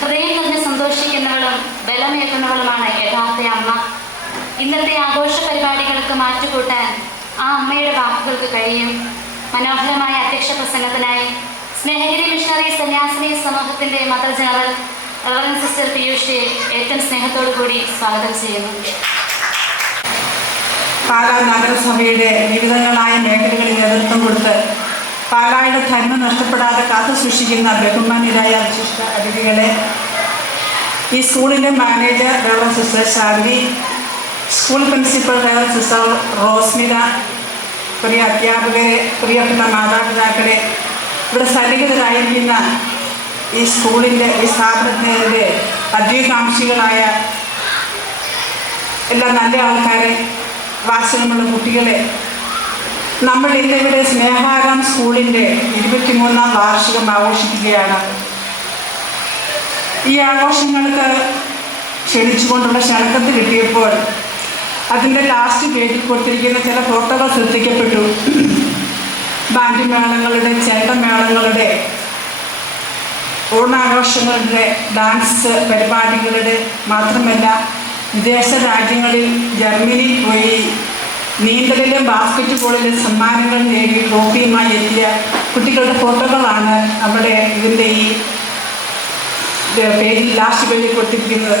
ഹൃദയം നിറഞ്ഞ് സന്തോഷിക്കുന്നവളും ബലമേകുന്നവളുമാണ് യഥാർത്ഥ അമ്മ. ഇന്നത്തെ ആഘോഷ പരിപാടികൾക്ക് മാറ്റുകൂട്ടാൻ ആ അമ്മയുടെ വാക്കുകൾക്ക് കഴിയും. മനോഹരമായ അധ്യക്ഷ പ്രസംഗത്തിനായി സ്നേഹഗിരി മിഷണറി സന്യാസിനി സമൂഹത്തിന്റെ മദർ ജനറൽ റവറൻഡ് സിസ്റ്റർ പീയൂഷയെ ഏറ്റവും സ്നേഹത്തോടു കൂടി സ്വാഗതം ചെയ്യുന്നു. പാലാ നഗരസഭയുടെ വിവിധങ്ങളായ മേഖലകളിൽ നേതൃത്വം കൊടുത്ത് പാലായുടെ ധർമ്മം നഷ്ടപ്പെടാതെ കാത്തു സൂക്ഷിക്കുന്ന ബഹുമാന്യരായ വിശിഷ്ട അതിഥികളെ, ഈ സ്കൂളിൻ്റെ manager reverend sister ഷാൽവി, school principal reverend sister റോസ്മിത, പ്രിയ അധ്യാപകരെ, പ്രിയപ്പെട്ട മാതാപിതാക്കളെ, ഇവിടെ സന്നിഹിതരായിരിക്കുന്ന ഈ സ്കൂളിൻ്റെ ഈ സ്ഥാപനത്തിൻ്റെ അധ്യകാംക്ഷികളായ എല്ലാ നല്ല ആൾക്കാരെ, വാത്സല്യമുള്ള കുട്ടികളെ, നമ്മൾ ഇന്നിവിടെ സ്നേഹാരാം സ്കൂളിൻ്റെ 23ാം വാർഷികം ആഘോഷിക്കുകയാണ്. ഈ ആഘോഷങ്ങൾക്ക് ക്ഷണിച്ചുകൊണ്ടുള്ള ക്ഷണക്കത്ത് കിട്ടിയപ്പോൾ അതിൻ്റെ ലാസ്റ്റ് പേജിൽ കൊടുത്തിരിക്കുന്ന ചില ഫോട്ടോകൾ ശ്രദ്ധിക്കപ്പെട്ടു. ബാൻഡ് മേളങ്ങളുടെ, ചെണ്ടമേളങ്ങളുടെ, ഓണാഘോഷങ്ങളുടെ, ഡാൻസ് പരിപാടികളുടെ, മാത്രമല്ല വിദേശ രാജ്യങ്ങളിൽ ജർമ്മനിയിൽ പോയി നീന്തലിലും ബാസ്കറ്റ് ബോളിലും സമ്മാനങ്ങൾ നേടി ട്രോഫിയുമായി എത്തിയ കുട്ടികളുടെ ഫോട്ടോകളാണ് നമ്മുടെ ഇതിൻ്റെ ഈ പേജിൽ ലാസ്റ്റ് പേജിൽ കൊടുത്തിരിക്കുന്നത്.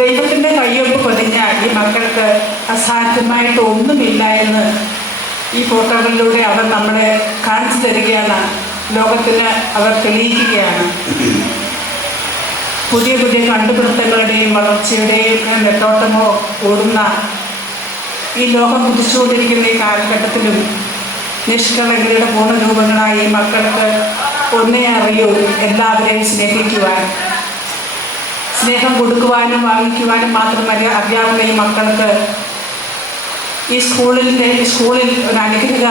ദൈവത്തിൻ്റെ കയ്യൊപ്പ് പൊതിഞ്ഞ ഈ മക്കൾക്ക് അസാധ്യമായിട്ട് ഒന്നുമില്ല എന്ന് ഈ ഫോട്ടോകളിലൂടെ അവർ നമ്മളെ കാണിച്ചു തരികയാണ്. ലോകത്തിന് അവർ തെളിയിക്കുകയാണ്. പുതിയ പുതിയ കണ്ടുപിടുത്തങ്ങളുടെയും വളർച്ചയുടെയും നെട്ടോട്ടമോ ഓടുന്ന ഈ ലോകം കുതിച്ചുകൊണ്ടിരിക്കുന്ന ഈ കാലഘട്ടത്തിലും നിഷ്കളങ്കയുടെ പൂർണ്ണരൂപങ്ങളായി ഈ മക്കൾക്ക് ഒന്നേ അറിയൂ, എല്ലാവരെയും സ്നേഹിക്കുവാൻ. സ്നേഹം കൊടുക്കുവാനും വാങ്ങിക്കുവാനും മാത്രമല്ല അധ്യാപന ഈ മക്കൾക്ക് ഈ സ്കൂളിൽ ഒരു അനുഗ്രഹ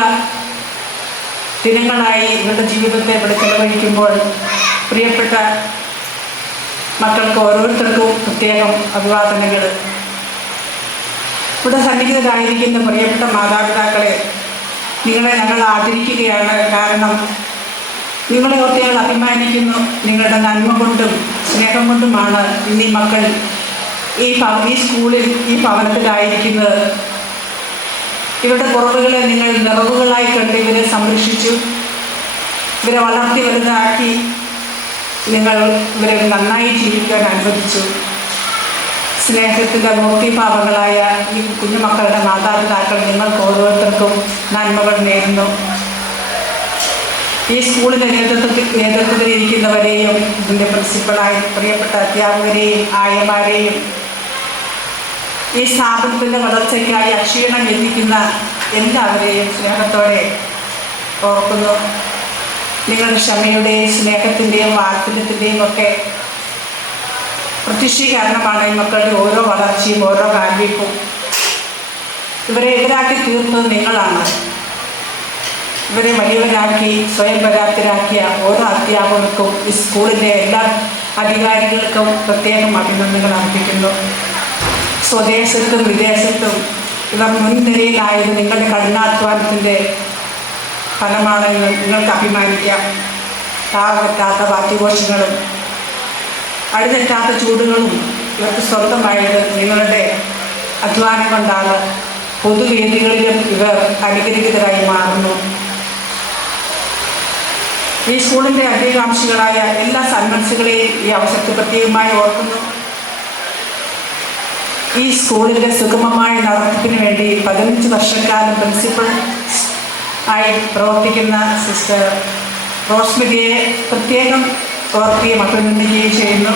ദിനങ്ങളായി ഇവരുടെ ജീവിതത്തെ ഇവിടെ ചെലവഴിക്കുമ്പോൾ പ്രിയപ്പെട്ട മക്കൾക്ക് ഓരോരുത്തർക്കും പ്രത്യേകം അഭിവാദനങ്ങൾ. ഇവിടെ സന്നിഹിതരായിരിക്കുന്ന പ്രിയപ്പെട്ട മാതാപിതാക്കളെ, നിങ്ങളെ ഞങ്ങൾ ആദരിക്കുകയാണ്. കാരണം നിങ്ങളെ ഓർത്ത് ഞങ്ങൾ അഭിമാനിക്കുന്നു. നിങ്ങളുടെ നന്മ കൊണ്ടും സ്നേഹം കൊണ്ടുമാണ് ഇന്നീ മക്കൾ ഈ സ്കൂളിൽ ഈ ഭവനത്തിലായിരിക്കുന്നത്. ഇവരുടെ കുറവുകളെ നിങ്ങൾ നിറവുകളായി കണ്ട് ഇവരെ സംരക്ഷിച്ചു, ഇവരെ വളർത്തി വലുതാക്കി, നിങ്ങൾ ഇവരെ നന്നായി ജീവിക്കാൻ അനുവദിച്ചു. സ്നേഹത്തിൻ്റെ മൂർത്തിഭാവങ്ങളായ ഈ കുഞ്ഞുമക്കളുടെ മാതാപിതാക്കൾ നിങ്ങൾക്ക് ഓരോരുത്തർക്കും നന്മകൾ നേരുന്നു. ഈ സ്കൂളിൻ്റെ നേതൃത്വത്തിലിരിക്കുന്നവരെയും ഇതിൻ്റെ പ്രിൻസിപ്പളായി പ്രിയപ്പെട്ട അധ്യാപകരെയും ആയമാരെയും ഈ സ്ഥാപനത്തിൻ്റെ വളർച്ചയ്ക്കായി അക്ഷീണം എത്തിക്കുന്ന എല്ലാവരെയും സ്നേഹത്തോടെ ഓർക്കുന്നു. നിങ്ങൾ ക്ഷമയുടെയും സ്നേഹത്തിൻ്റെയും വാത്സല്യത്തിൻ്റെയും ഒക്കെ പ്രത്യക്ഷീകരണമാണ് ഈ മക്കളുടെ ഓരോ വളർച്ചയും ഓരോ കാൽവയ്പും. ഇവരെ എതിരാക്കി തീർത്തത് നിങ്ങളാണ്. ഇവരെ വലിയവരാക്കി സ്വയം പര്യാപ്തരാക്കിയ ഓരോ അധ്യാപകർക്കും ഈ സ്കൂളിൻ്റെ എല്ലാ അധികാരികൾക്കും പ്രത്യേകം അഭിനന്ദനങ്ങൾ അർപ്പിക്കുന്നു. സ്വദേശത്തും വിദേശത്തും ഇവർ മുൻനിരയിലായത് നിങ്ങളുടെ കഠിനാധ്വാനത്തിൻ്റെ ഫലമാണെന്ന് നിങ്ങൾക്ക് അഭിമാനിക്കാം. താഴ്വെറ്റാത്ത വാദ്യഘോഷങ്ങളും അടിതെറ്റാത്ത ചൂടുകളും ഇവർക്ക് സ്വന്തമായത് നിങ്ങളുടെ അധ്വാനം കൊണ്ടാണ്. പൊതുവേദികളിലും ഇവർ അനുഗ്രഹീതരായി മാറുന്നു. ഈ സ്കൂളിൻ്റെ അധികാംക്ഷികളായ എല്ലാ സന്മനസ്സുകളെയും ഈ അവസരത്തിൽ പ്രത്യേകമായി ഓർക്കുന്നു. ഈ സ്കൂളിൻ്റെ സുഗമമായ നടത്തിപ്പിന് വേണ്ടി 15 വർഷക്കാലം പ്രിൻസിപ്പൽ ആയി പ്രവർത്തിക്കുന്ന സിസ്റ്റർ റോസ്മിതിയെ പ്രത്യേകം ഓർക്കുകയും അഭിനന്ദിക്കുകയും ചെയ്യുന്നു.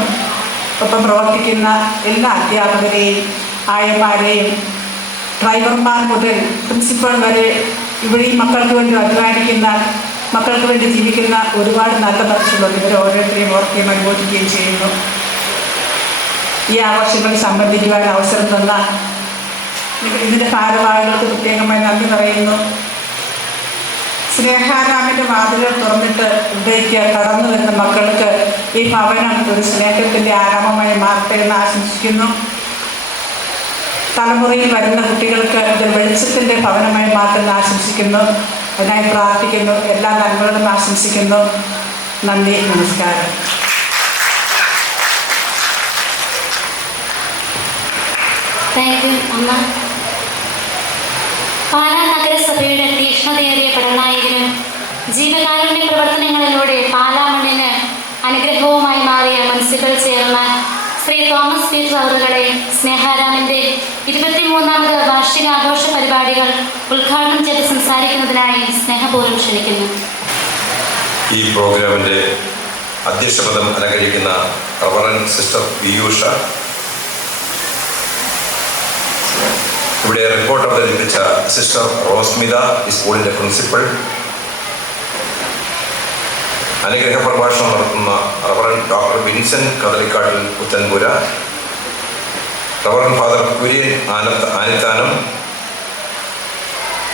ഒപ്പം പ്രവർത്തിക്കുന്ന എല്ലാ അധ്യാപകരെയും ആയമാരെയും ഡ്രൈവർമാർ മുതൽ പ്രിൻസിപ്പൽ വരെ ഇവിടെ ഈ മക്കൾക്ക് വേണ്ടി അധ്വാനിക്കുന്ന മക്കൾക്ക് വേണ്ടി ജീവിക്കുന്ന ഒരുപാട് നല്ല മനുഷ്യരുണ്ട്. ഇവർ ഓരോരുത്തരെയും ഓർക്കുകയും അനുമോദിക്കുകയും ചെയ്യുന്നു. ഈ ആഘോഷങ്ങളിൽ സംബന്ധിക്കുവാൻ അവസരം തന്ന ഇതിൻ്റെ ഭാരവാഹികൾക്ക് പ്രത്യേകമായി നന്ദി പറയുന്നു. സ്നേഹാരാമിൻ്റെ വാതിലുകൾ തുറന്നിട്ട് ഇവിടേക്ക് കടന്നു വരുന്ന മക്കൾക്ക് ഈ ഭവനം ഒരു സ്നേഹത്തിൻ്റെ ആരാമമായി മാറട്ടെ എന്ന് ആശംസിക്കുന്നു. തലമുറയിൽ വരുന്ന കുട്ടികൾക്ക് ഇത് വെളിച്ചത്തിൻ്റെ ഭവനമായി മാറ്റെന്ന് ആശംസിക്കുന്നു. അതിനായി പ്രാർത്ഥിക്കുന്നു. എല്ലാ നന്മകളും ആശംസിക്കുന്നു. നന്ദി, നമസ്കാരം. താങ്ക് യു അമ്മ. പാലാ നഗരസഭയുടെ തീക്ഷ്ണതയേറിയ പഠനായകനും ജീവകാരുണ്യ പ്രവർത്തനങ്ങളിലൂടെ പാലാ മണ്ണിന് അനുഗ്രഹവുമായി മാറിയ municipal chairman Shri Thomas Peter അവറുകളെ സ്നേഹാരാമിൻ്റെ 23ാമത് വാർഷികാഘോഷ പരിപാടികൾ ഉദ്ഘാടനം ചെയ്ത് സംസാരിക്കുന്നതിനായി സ്നേഹപൂർവ്വം ക്ഷണിക്കുന്നു. ഈ പ്രോഗ്രാമിൻ്റെ അധ്യക്ഷപദം അലങ്കരിക്കുന്ന റവറൻ സിസ്റ്റർ വിയൂഷ, ഇവിടെ റിപ്പോർട്ട് അവതരിപ്പിച്ച സിസ്റ്റർ റോസ്മിത, ഈ സ്കൂളിൻ്റെ പ്രിൻസിപ്പൽ, അനുഗ്രഹ പ്രഭാഷണം നടത്തുന്ന reverend doctor Vincent Kadalikkattil Puthenpura, reverend father Kurian Anithanam,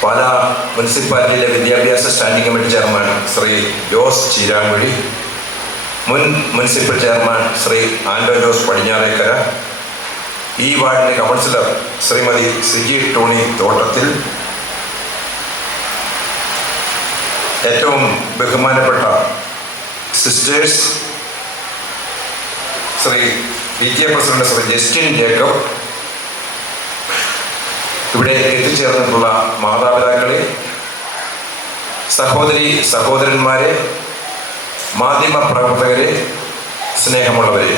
Pala മുനിസിപ്പാലിറ്റിയിലെ വിദ്യാഭ്യാസ standing committee chairman Shri Jose Cheerankuzhi, മുൻ municipal chairman Shri Anto Jose Padinjarekkara, ഈ വാർഡിലെ കൗൺസിലർ ശ്രീമതി സിജി ടോണി തോട്ടത്തിൽ, ഏറ്റവും ബഹുമാനപ്പെട്ട sisters, Shri PTA president Shri Justin Jacob, ഇവിടെ എത്തിച്ചേർന്നിട്ടുള്ള മാതാപിതാക്കളെ, സഹോദരി സഹോദരന്മാരെ, മാധ്യമ പ്രവർത്തകരെ, സ്നേഹമുള്ളവരെ,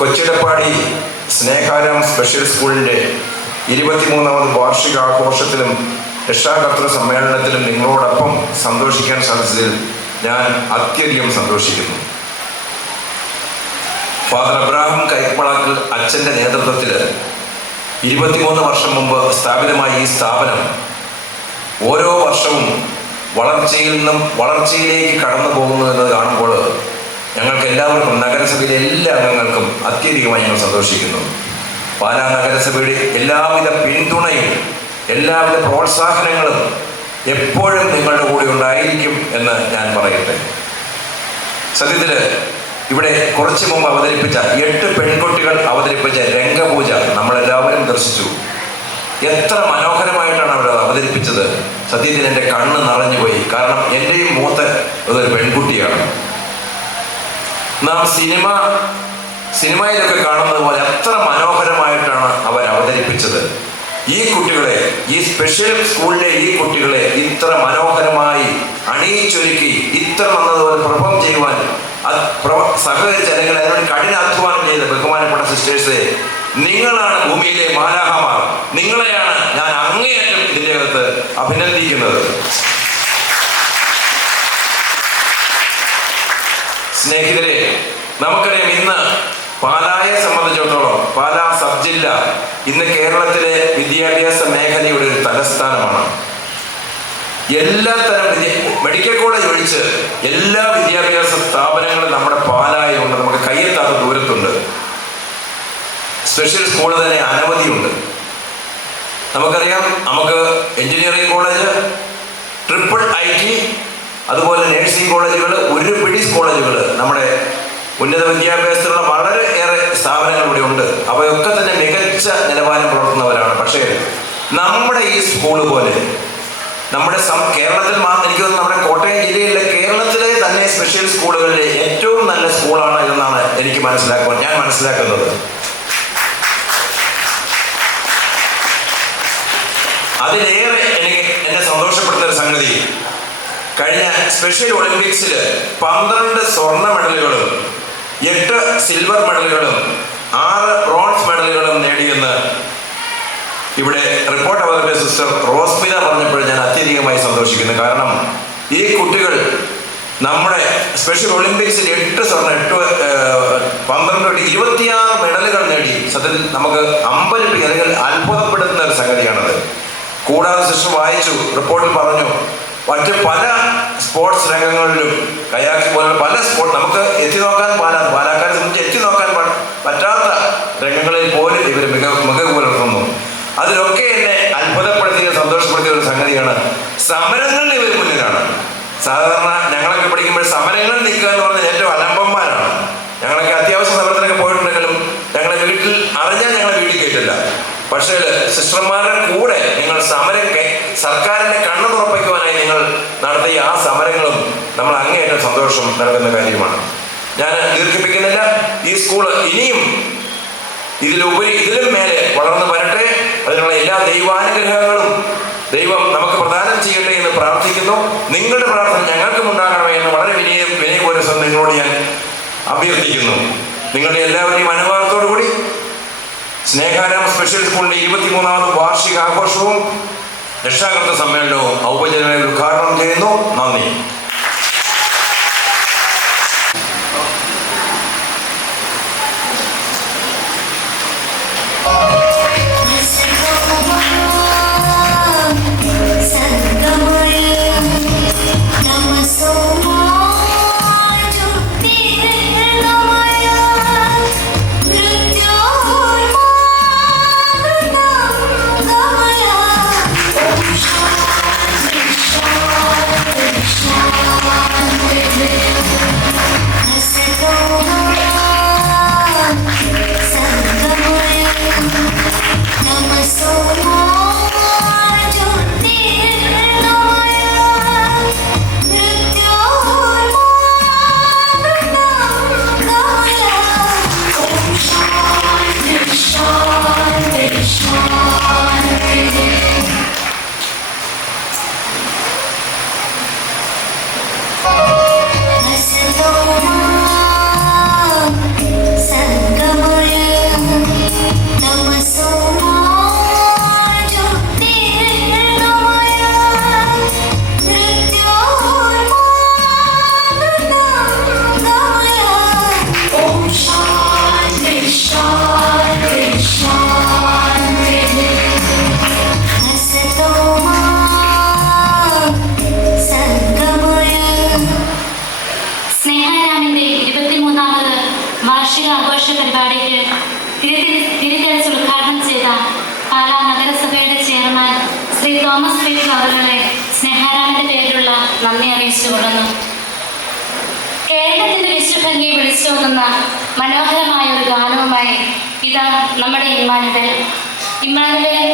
കൊച്ചിടപ്പാടി സ്നേഹാരാം സ്പെഷ്യൽ സ്കൂളിൻ്റെ 23ാമത് വാർഷികാഘോഷത്തിലും രക്ഷാകർതൃ സമ്മേളനത്തിലും നിങ്ങളോടൊപ്പം സന്തോഷിക്കാൻ സാധിച്ചതിൽ ഞാൻ അത്യധികം സന്തോഷിക്കുന്നു. ഫാദർ അബ്രാഹാം കൈപ്പളാക്കൽ അച്ഛൻ്റെ നേതൃത്വത്തിൽ 23 വർഷം മുമ്പ് സ്ഥാപിതമായ ഈ സ്ഥാപനം ഓരോ വർഷവും വളർച്ചയിൽ നിന്നും വളർച്ചയിലേക്ക് കടന്നു പോകുന്നു എന്നത് കാണുമ്പോൾ ഞങ്ങൾക്ക് എല്ലാവർക്കും, നഗരസഭയിലെ എല്ലാ അംഗങ്ങൾക്കും അത്യധികമായി ഞങ്ങൾ സന്തോഷിക്കുന്നു. പാലാ നഗരസഭയുടെ എല്ലാവിധ പിന്തുണയും എല്ലാവിധ പ്രോത്സാഹനങ്ങളും എപ്പോഴും നിങ്ങളുടെ കൂടെ ഉണ്ടായിരിക്കും എന്ന് ഞാൻ പറയട്ടെ. സത്യത്തിൽ ഇവിടെ കുറച്ചു മുമ്പ് അവതരിപ്പിച്ച 8 പെൺകുട്ടികൾ അവതരിപ്പിച്ച രംഗപൂജ നമ്മളെല്ലാവരും ദർശിച്ചു. എത്ര മനോഹരമായിട്ടാണ് അവർ അവതരിപ്പിച്ചത്. സത്യത്തിൽ എൻ്റെ കണ്ണ് നിറഞ്ഞുപോയി. കാരണം എൻ്റെയും മൂത്ത അതൊരു പെൺകുട്ടിയാണ്. നാം സിനിമയിലൊക്കെ കാണുന്നത് പോലെ അത്ര മനോഹരമായിട്ടാണ് അവർ അവതരിപ്പിച്ചത്. ഈ കുട്ടികളെ, ഈ സ്പെഷ്യൽ സ്കൂളിലെ ഈ കുട്ടികളെ ഇത്ര മനോഹരമായി അണിയിച്ചൊരുക്കി ഇത്ര നന്നതുപോലെ പെർഫോം ചെയ്യുവാൻ സഹകരിച്ച് അല്ലെങ്കിൽ അതിനോട് കഠിനാധ്വാനം ചെയ്ത ബഹുമാനപ്പെട്ട സിസ്റ്റേഴ്സെ, നിങ്ങളാണ് ഭൂമിയിലെ മാലാഖമാർ. നിങ്ങളെയാണ് ഞാൻ അങ്ങേയറ്റം ഇതിൻ്റെ അകത്ത് അഭിനന്ദിക്കുന്നത്. സ്നേഹിതരെ, നമുക്കറിയാം ഇന്ന് പാലായെ സംബന്ധിച്ചിടത്തോളം പാലാ സബ് ജില്ല ഇന്ന് കേരളത്തിലെ വിദ്യാഭ്യാസ മേഖലയുടെ ഒരു തലസ്ഥാനമാണ്. എല്ലാ തരം മെഡിക്കൽ കോളേജ് ഒഴിച്ച് എല്ലാ വിദ്യാഭ്യാസ സ്ഥാപനങ്ങളും നമ്മുടെ പാലായുണ്ട്. നമുക്ക് കയ്യെത്താത്ത ദൂരത്തുണ്ട്. സ്പെഷ്യൽ സ്കൂൾ തന്നെ അനവധിയുണ്ട്. നമുക്കറിയാം, നമുക്ക് എഞ്ചിനീയറിംഗ് കോളേജ്, ട്രിപ്പിൾ IT, അതുപോലെ നഴ്സിംഗ് കോളേജുകൾ, ഒരു പിടി കോളേജുകൾ, നമ്മുടെ ഉന്നത വിദ്യാഭ്യാസത്തിലുള്ള വളരെ ഏറെ സ്ഥാപനങ്ങൾ ഇവിടെ ഉണ്ട്. അവയൊക്കെ തന്നെ മികച്ച നിലവാരം പുലർത്തുന്നവരാണ്. പക്ഷേ നമ്മുടെ ഈ സ്കൂള് പോലെ നമ്മുടെ കേരളത്തിൽ മാത്രം, എനിക്ക് തോന്നുന്നു നമ്മുടെ കോട്ടയം ജില്ലയിലെ കേരളത്തിലെ തന്നെ സ്പെഷ്യൽ സ്കൂളുകളിലെ ഏറ്റവും നല്ല സ്കൂളാണ് എന്നാണ് ഞാൻ മനസ്സിലാക്കുന്നത്. അതിലേറെ എന്നെ സന്തോഷപ്പെടുന്ന ഒരു സംഗതി, കഴിഞ്ഞ സ്പെഷ്യൽ ഒളിമ്പിക്സിൽ 12 സ്വർണ്ണ മെഡലുകളും 8 സിൽവർ മെഡലുകളും 6 ബ്രോൺസ് മെഡലുകളും നേടിയെന്ന് ഇവിടെ റിപ്പോർട്ട് അവതരിപ്പിച്ച സിസ്റ്റർ റോസ്മിന പറഞ്ഞപ്പോൾ ഞാൻ അത്യധികമായി സന്തോഷിക്കുന്നു. കാരണം ഈ കുട്ടികൾ നമ്മുടെ സ്പെഷ്യൽ ഒളിമ്പിക്സിൽ 8 സ്വർണ്ണം, 12 26 മെഡലുകൾ നേടി. സത്യത്തിൽ നമുക്ക് അമ്പരപ്പിക്കുക അല്ലെങ്കിൽ അത്ഭുതപ്പെടുത്തുന്ന ഒരു സംഗതിയാണത്. കൂടാതെ സിസ്റ്റർ വായിച്ചു, റിപ്പോർട്ടിൽ പറഞ്ഞു, മറ്റ് പല സ്പോർട്സ് രംഗങ്ങളിലും കയാക്കിംഗ് പോലുള്ള പല സ്പോർട്സ് നമുക്ക് പാലക്കാരെ സംബന്ധിച്ച് എത്തി നോക്കാൻ പറ്റാത്ത രംഗങ്ങളിൽ പോലും ഇവർ മികവ് പുലർത്തുന്നു. അതിലൊക്കെ എന്നെ അത്ഭുതപ്പെടുത്തിയ സന്തോഷപ്പെടുത്തിയ ഒരു സംഗതിയാണ്, സമരങ്ങളിൽ ഇവർ മുന്നിലാണ്. സാധാരണ ഞങ്ങളൊക്കെ പഠിക്കുമ്പോൾ സമരങ്ങളിൽ നിൽക്കുക എന്ന് പറഞ്ഞാൽ ഏറ്റവും അലമ്പന്മാരാണ്. ഞങ്ങളൊക്കെ അത്യാവശ്യ സമരത്തിലൊക്കെ പോയിട്ടുണ്ടെങ്കിലും ഞങ്ങളെ വീട്ടിൽ അറിഞ്ഞാൽ ഞങ്ങളെ വീട്ടിൽ കയറ്റില്ല. പക്ഷേ സിസ്റ്റർമാരുടെ കൂടെ നിങ്ങൾ സർക്കാരിന്റെ കണ്ണ് തുറപ്പിക്കുവാനായി നിങ്ങൾ നടത്തിയ ആ സമരങ്ങളും നമ്മൾ അങ്ങേയറ്റം സന്തോഷം നൽകുന്ന കാര്യമാണ്. ഞാൻ ദീർഘിപ്പിക്കുന്നില്ല. ഈ സ്കൂള് ഇനിയും ഇതിലും മേലെ വളർന്നു വരട്ടെ. അതിനുള്ള എല്ലാ ദൈവാനുഗ്രഹങ്ങളും ദൈവം നമുക്ക് പ്രദാനം ചെയ്യട്ടെ എന്ന് പ്രാർത്ഥിക്കുന്നു. നിങ്ങളുടെ പ്രാർത്ഥന ഞങ്ങൾക്കും ഉണ്ടാകണമേ എന്ന് വളരെ വിനയപൂർവ്വം നിങ്ങളോട് ഞാൻ അഭ്യർത്ഥിക്കുന്നു. നിങ്ങളുടെ എല്ലാവരുടെയും അനുവാദത്തോടുകൂടി സ്നേഹാരാം സ്പെഷ്യൽ സ്കൂളിന്റെ 23ാമത് വാർഷിക ആഘോഷവും രക്ഷാകർതൃ സമ്മേളനവും ഔപചാരികമായി ഉദ്ഘാടനം ചെയ്യുന്നു. നന്ദി. Shine. ശ്രീ തോമസ് പീറ്റർ അവരുടെ സ്നേഹാരാമന്റെ പേരിലുള്ള നന്ദി അറിയിച്ചു കൊള്ളുന്നു. കേരളത്തിന്റെ വിശ്വഭംഗിയെ വിളിച്ചോതുന്ന മനോഹരമായ ഒരു ഗാനവുമായി ഇതാ നമ്മുടെ ഇമ്മാനുവേൽ. ഇമ്മാനുവേലിന്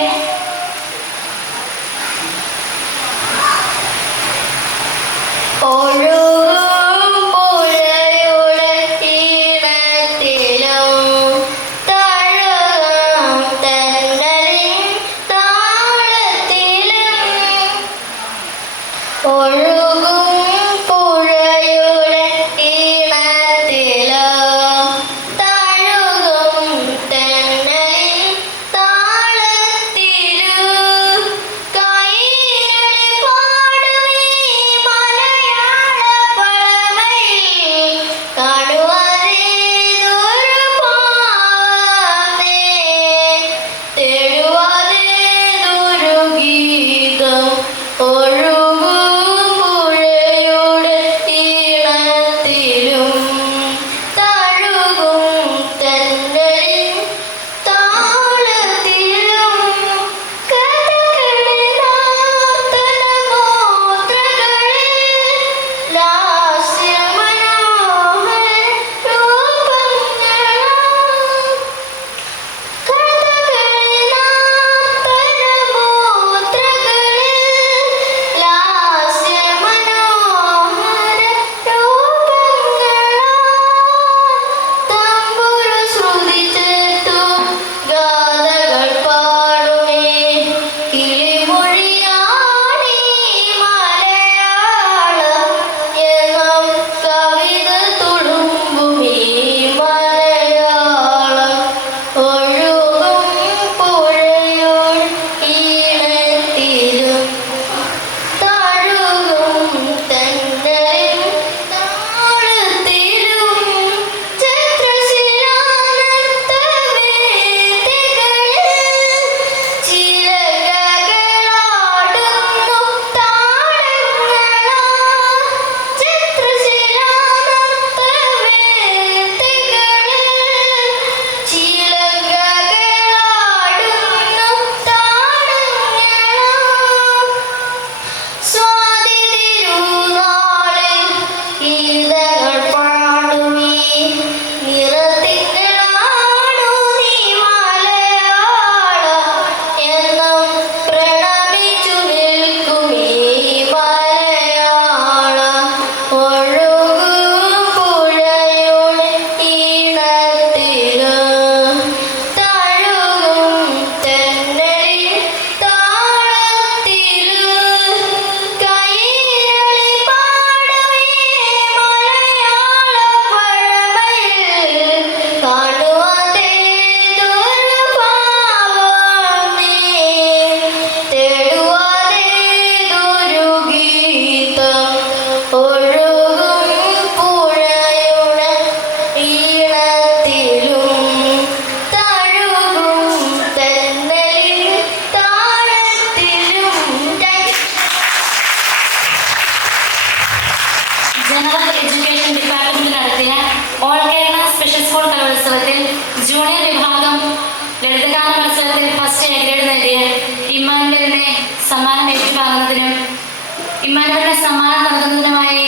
സമ്മാനം നൽകുന്നതിനുമായി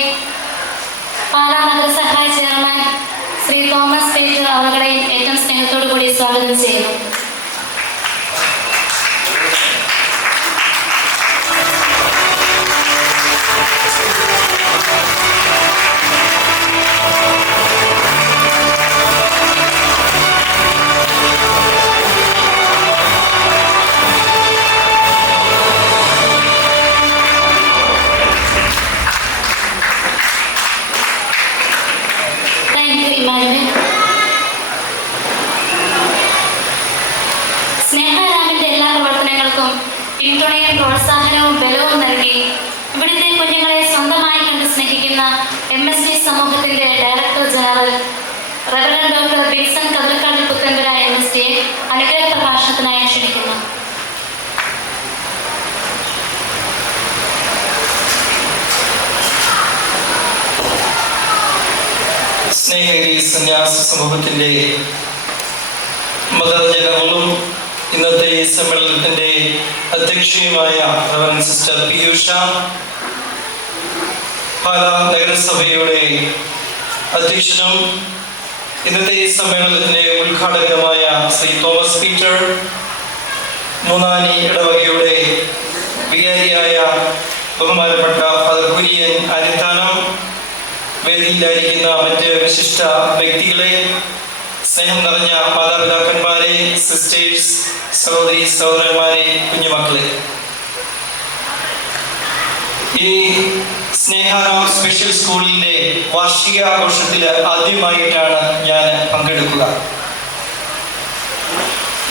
പാലാ നഗരസഭാ ചെയർമാൻ ശ്രീ തോമസ് പീറ്റർ അവരുടെ ഏറ്റവും സ്നേഹത്തോടു കൂടി സ്വാഗതം ചെയ്യുന്നു. സ്നേഹാരാമന്റെ എല്ലാ പ്രവർത്തനങ്ങൾക്കും പിന്തുണയും പ്രോത്സാഹനവും ബലവും നൽകി ഇവിടുത്തെ കുഞ്ഞുങ്ങളെ സ്വന്തമായി കണ്ട് സ്നേഹിക്കുന്ന MSD സമൂഹത്തിന്റെ director general reverend doctor Wilson Kathirkad Puthenpura MSDയെ അനുഗ്രഹ പ്രഭാഷണത്തിനായി ക്ഷണിക്കുന്നു. സ്നേഹഗിരി സന്യാസ സമൂഹത്തിൻ്റെ മദർ ജനറലും ഇന്നത്തെ ഈ സമ്മേളനത്തിൻ്റെ അധ്യക്ഷയുമായ റവറൻഡ് സിസ്റ്റർ പീയൂഷ, പാലാ നഗരസഭയുടെ അധ്യക്ഷനും ഇന്നത്തെ ഈ സമ്മേളനത്തിന്റെ ഉദ്ഘാടകനുമായ ശ്രീ തോമസ് പീറ്റർ, മൂന്നാനി ഇടവകയുടെ വികാരിയായ ബഹുമാനപ്പെട്ട ഫാദർ കുര്യൻ അരിത്താനം, വേദിയിലായിരിക്കുന്ന മറ്റ് വിശിഷ്ട വ്യക്തികളെ, സ്നേഹം നിറഞ്ഞ മാതാപിതാക്കന്മാരെ, സിസ്റ്റേഴ്സ്, സഹോദരി സഹോദരന്മാരെ, കുഞ്ഞുമക്കളെ, ഈ സ്നേഹാരാം സ്പെഷ്യൽ സ്കൂളിന്റെ വാർഷിക ആഘോഷത്തിൽ ആദ്യമായിട്ടാണ് ഞാൻ പങ്കെടുക്കുക.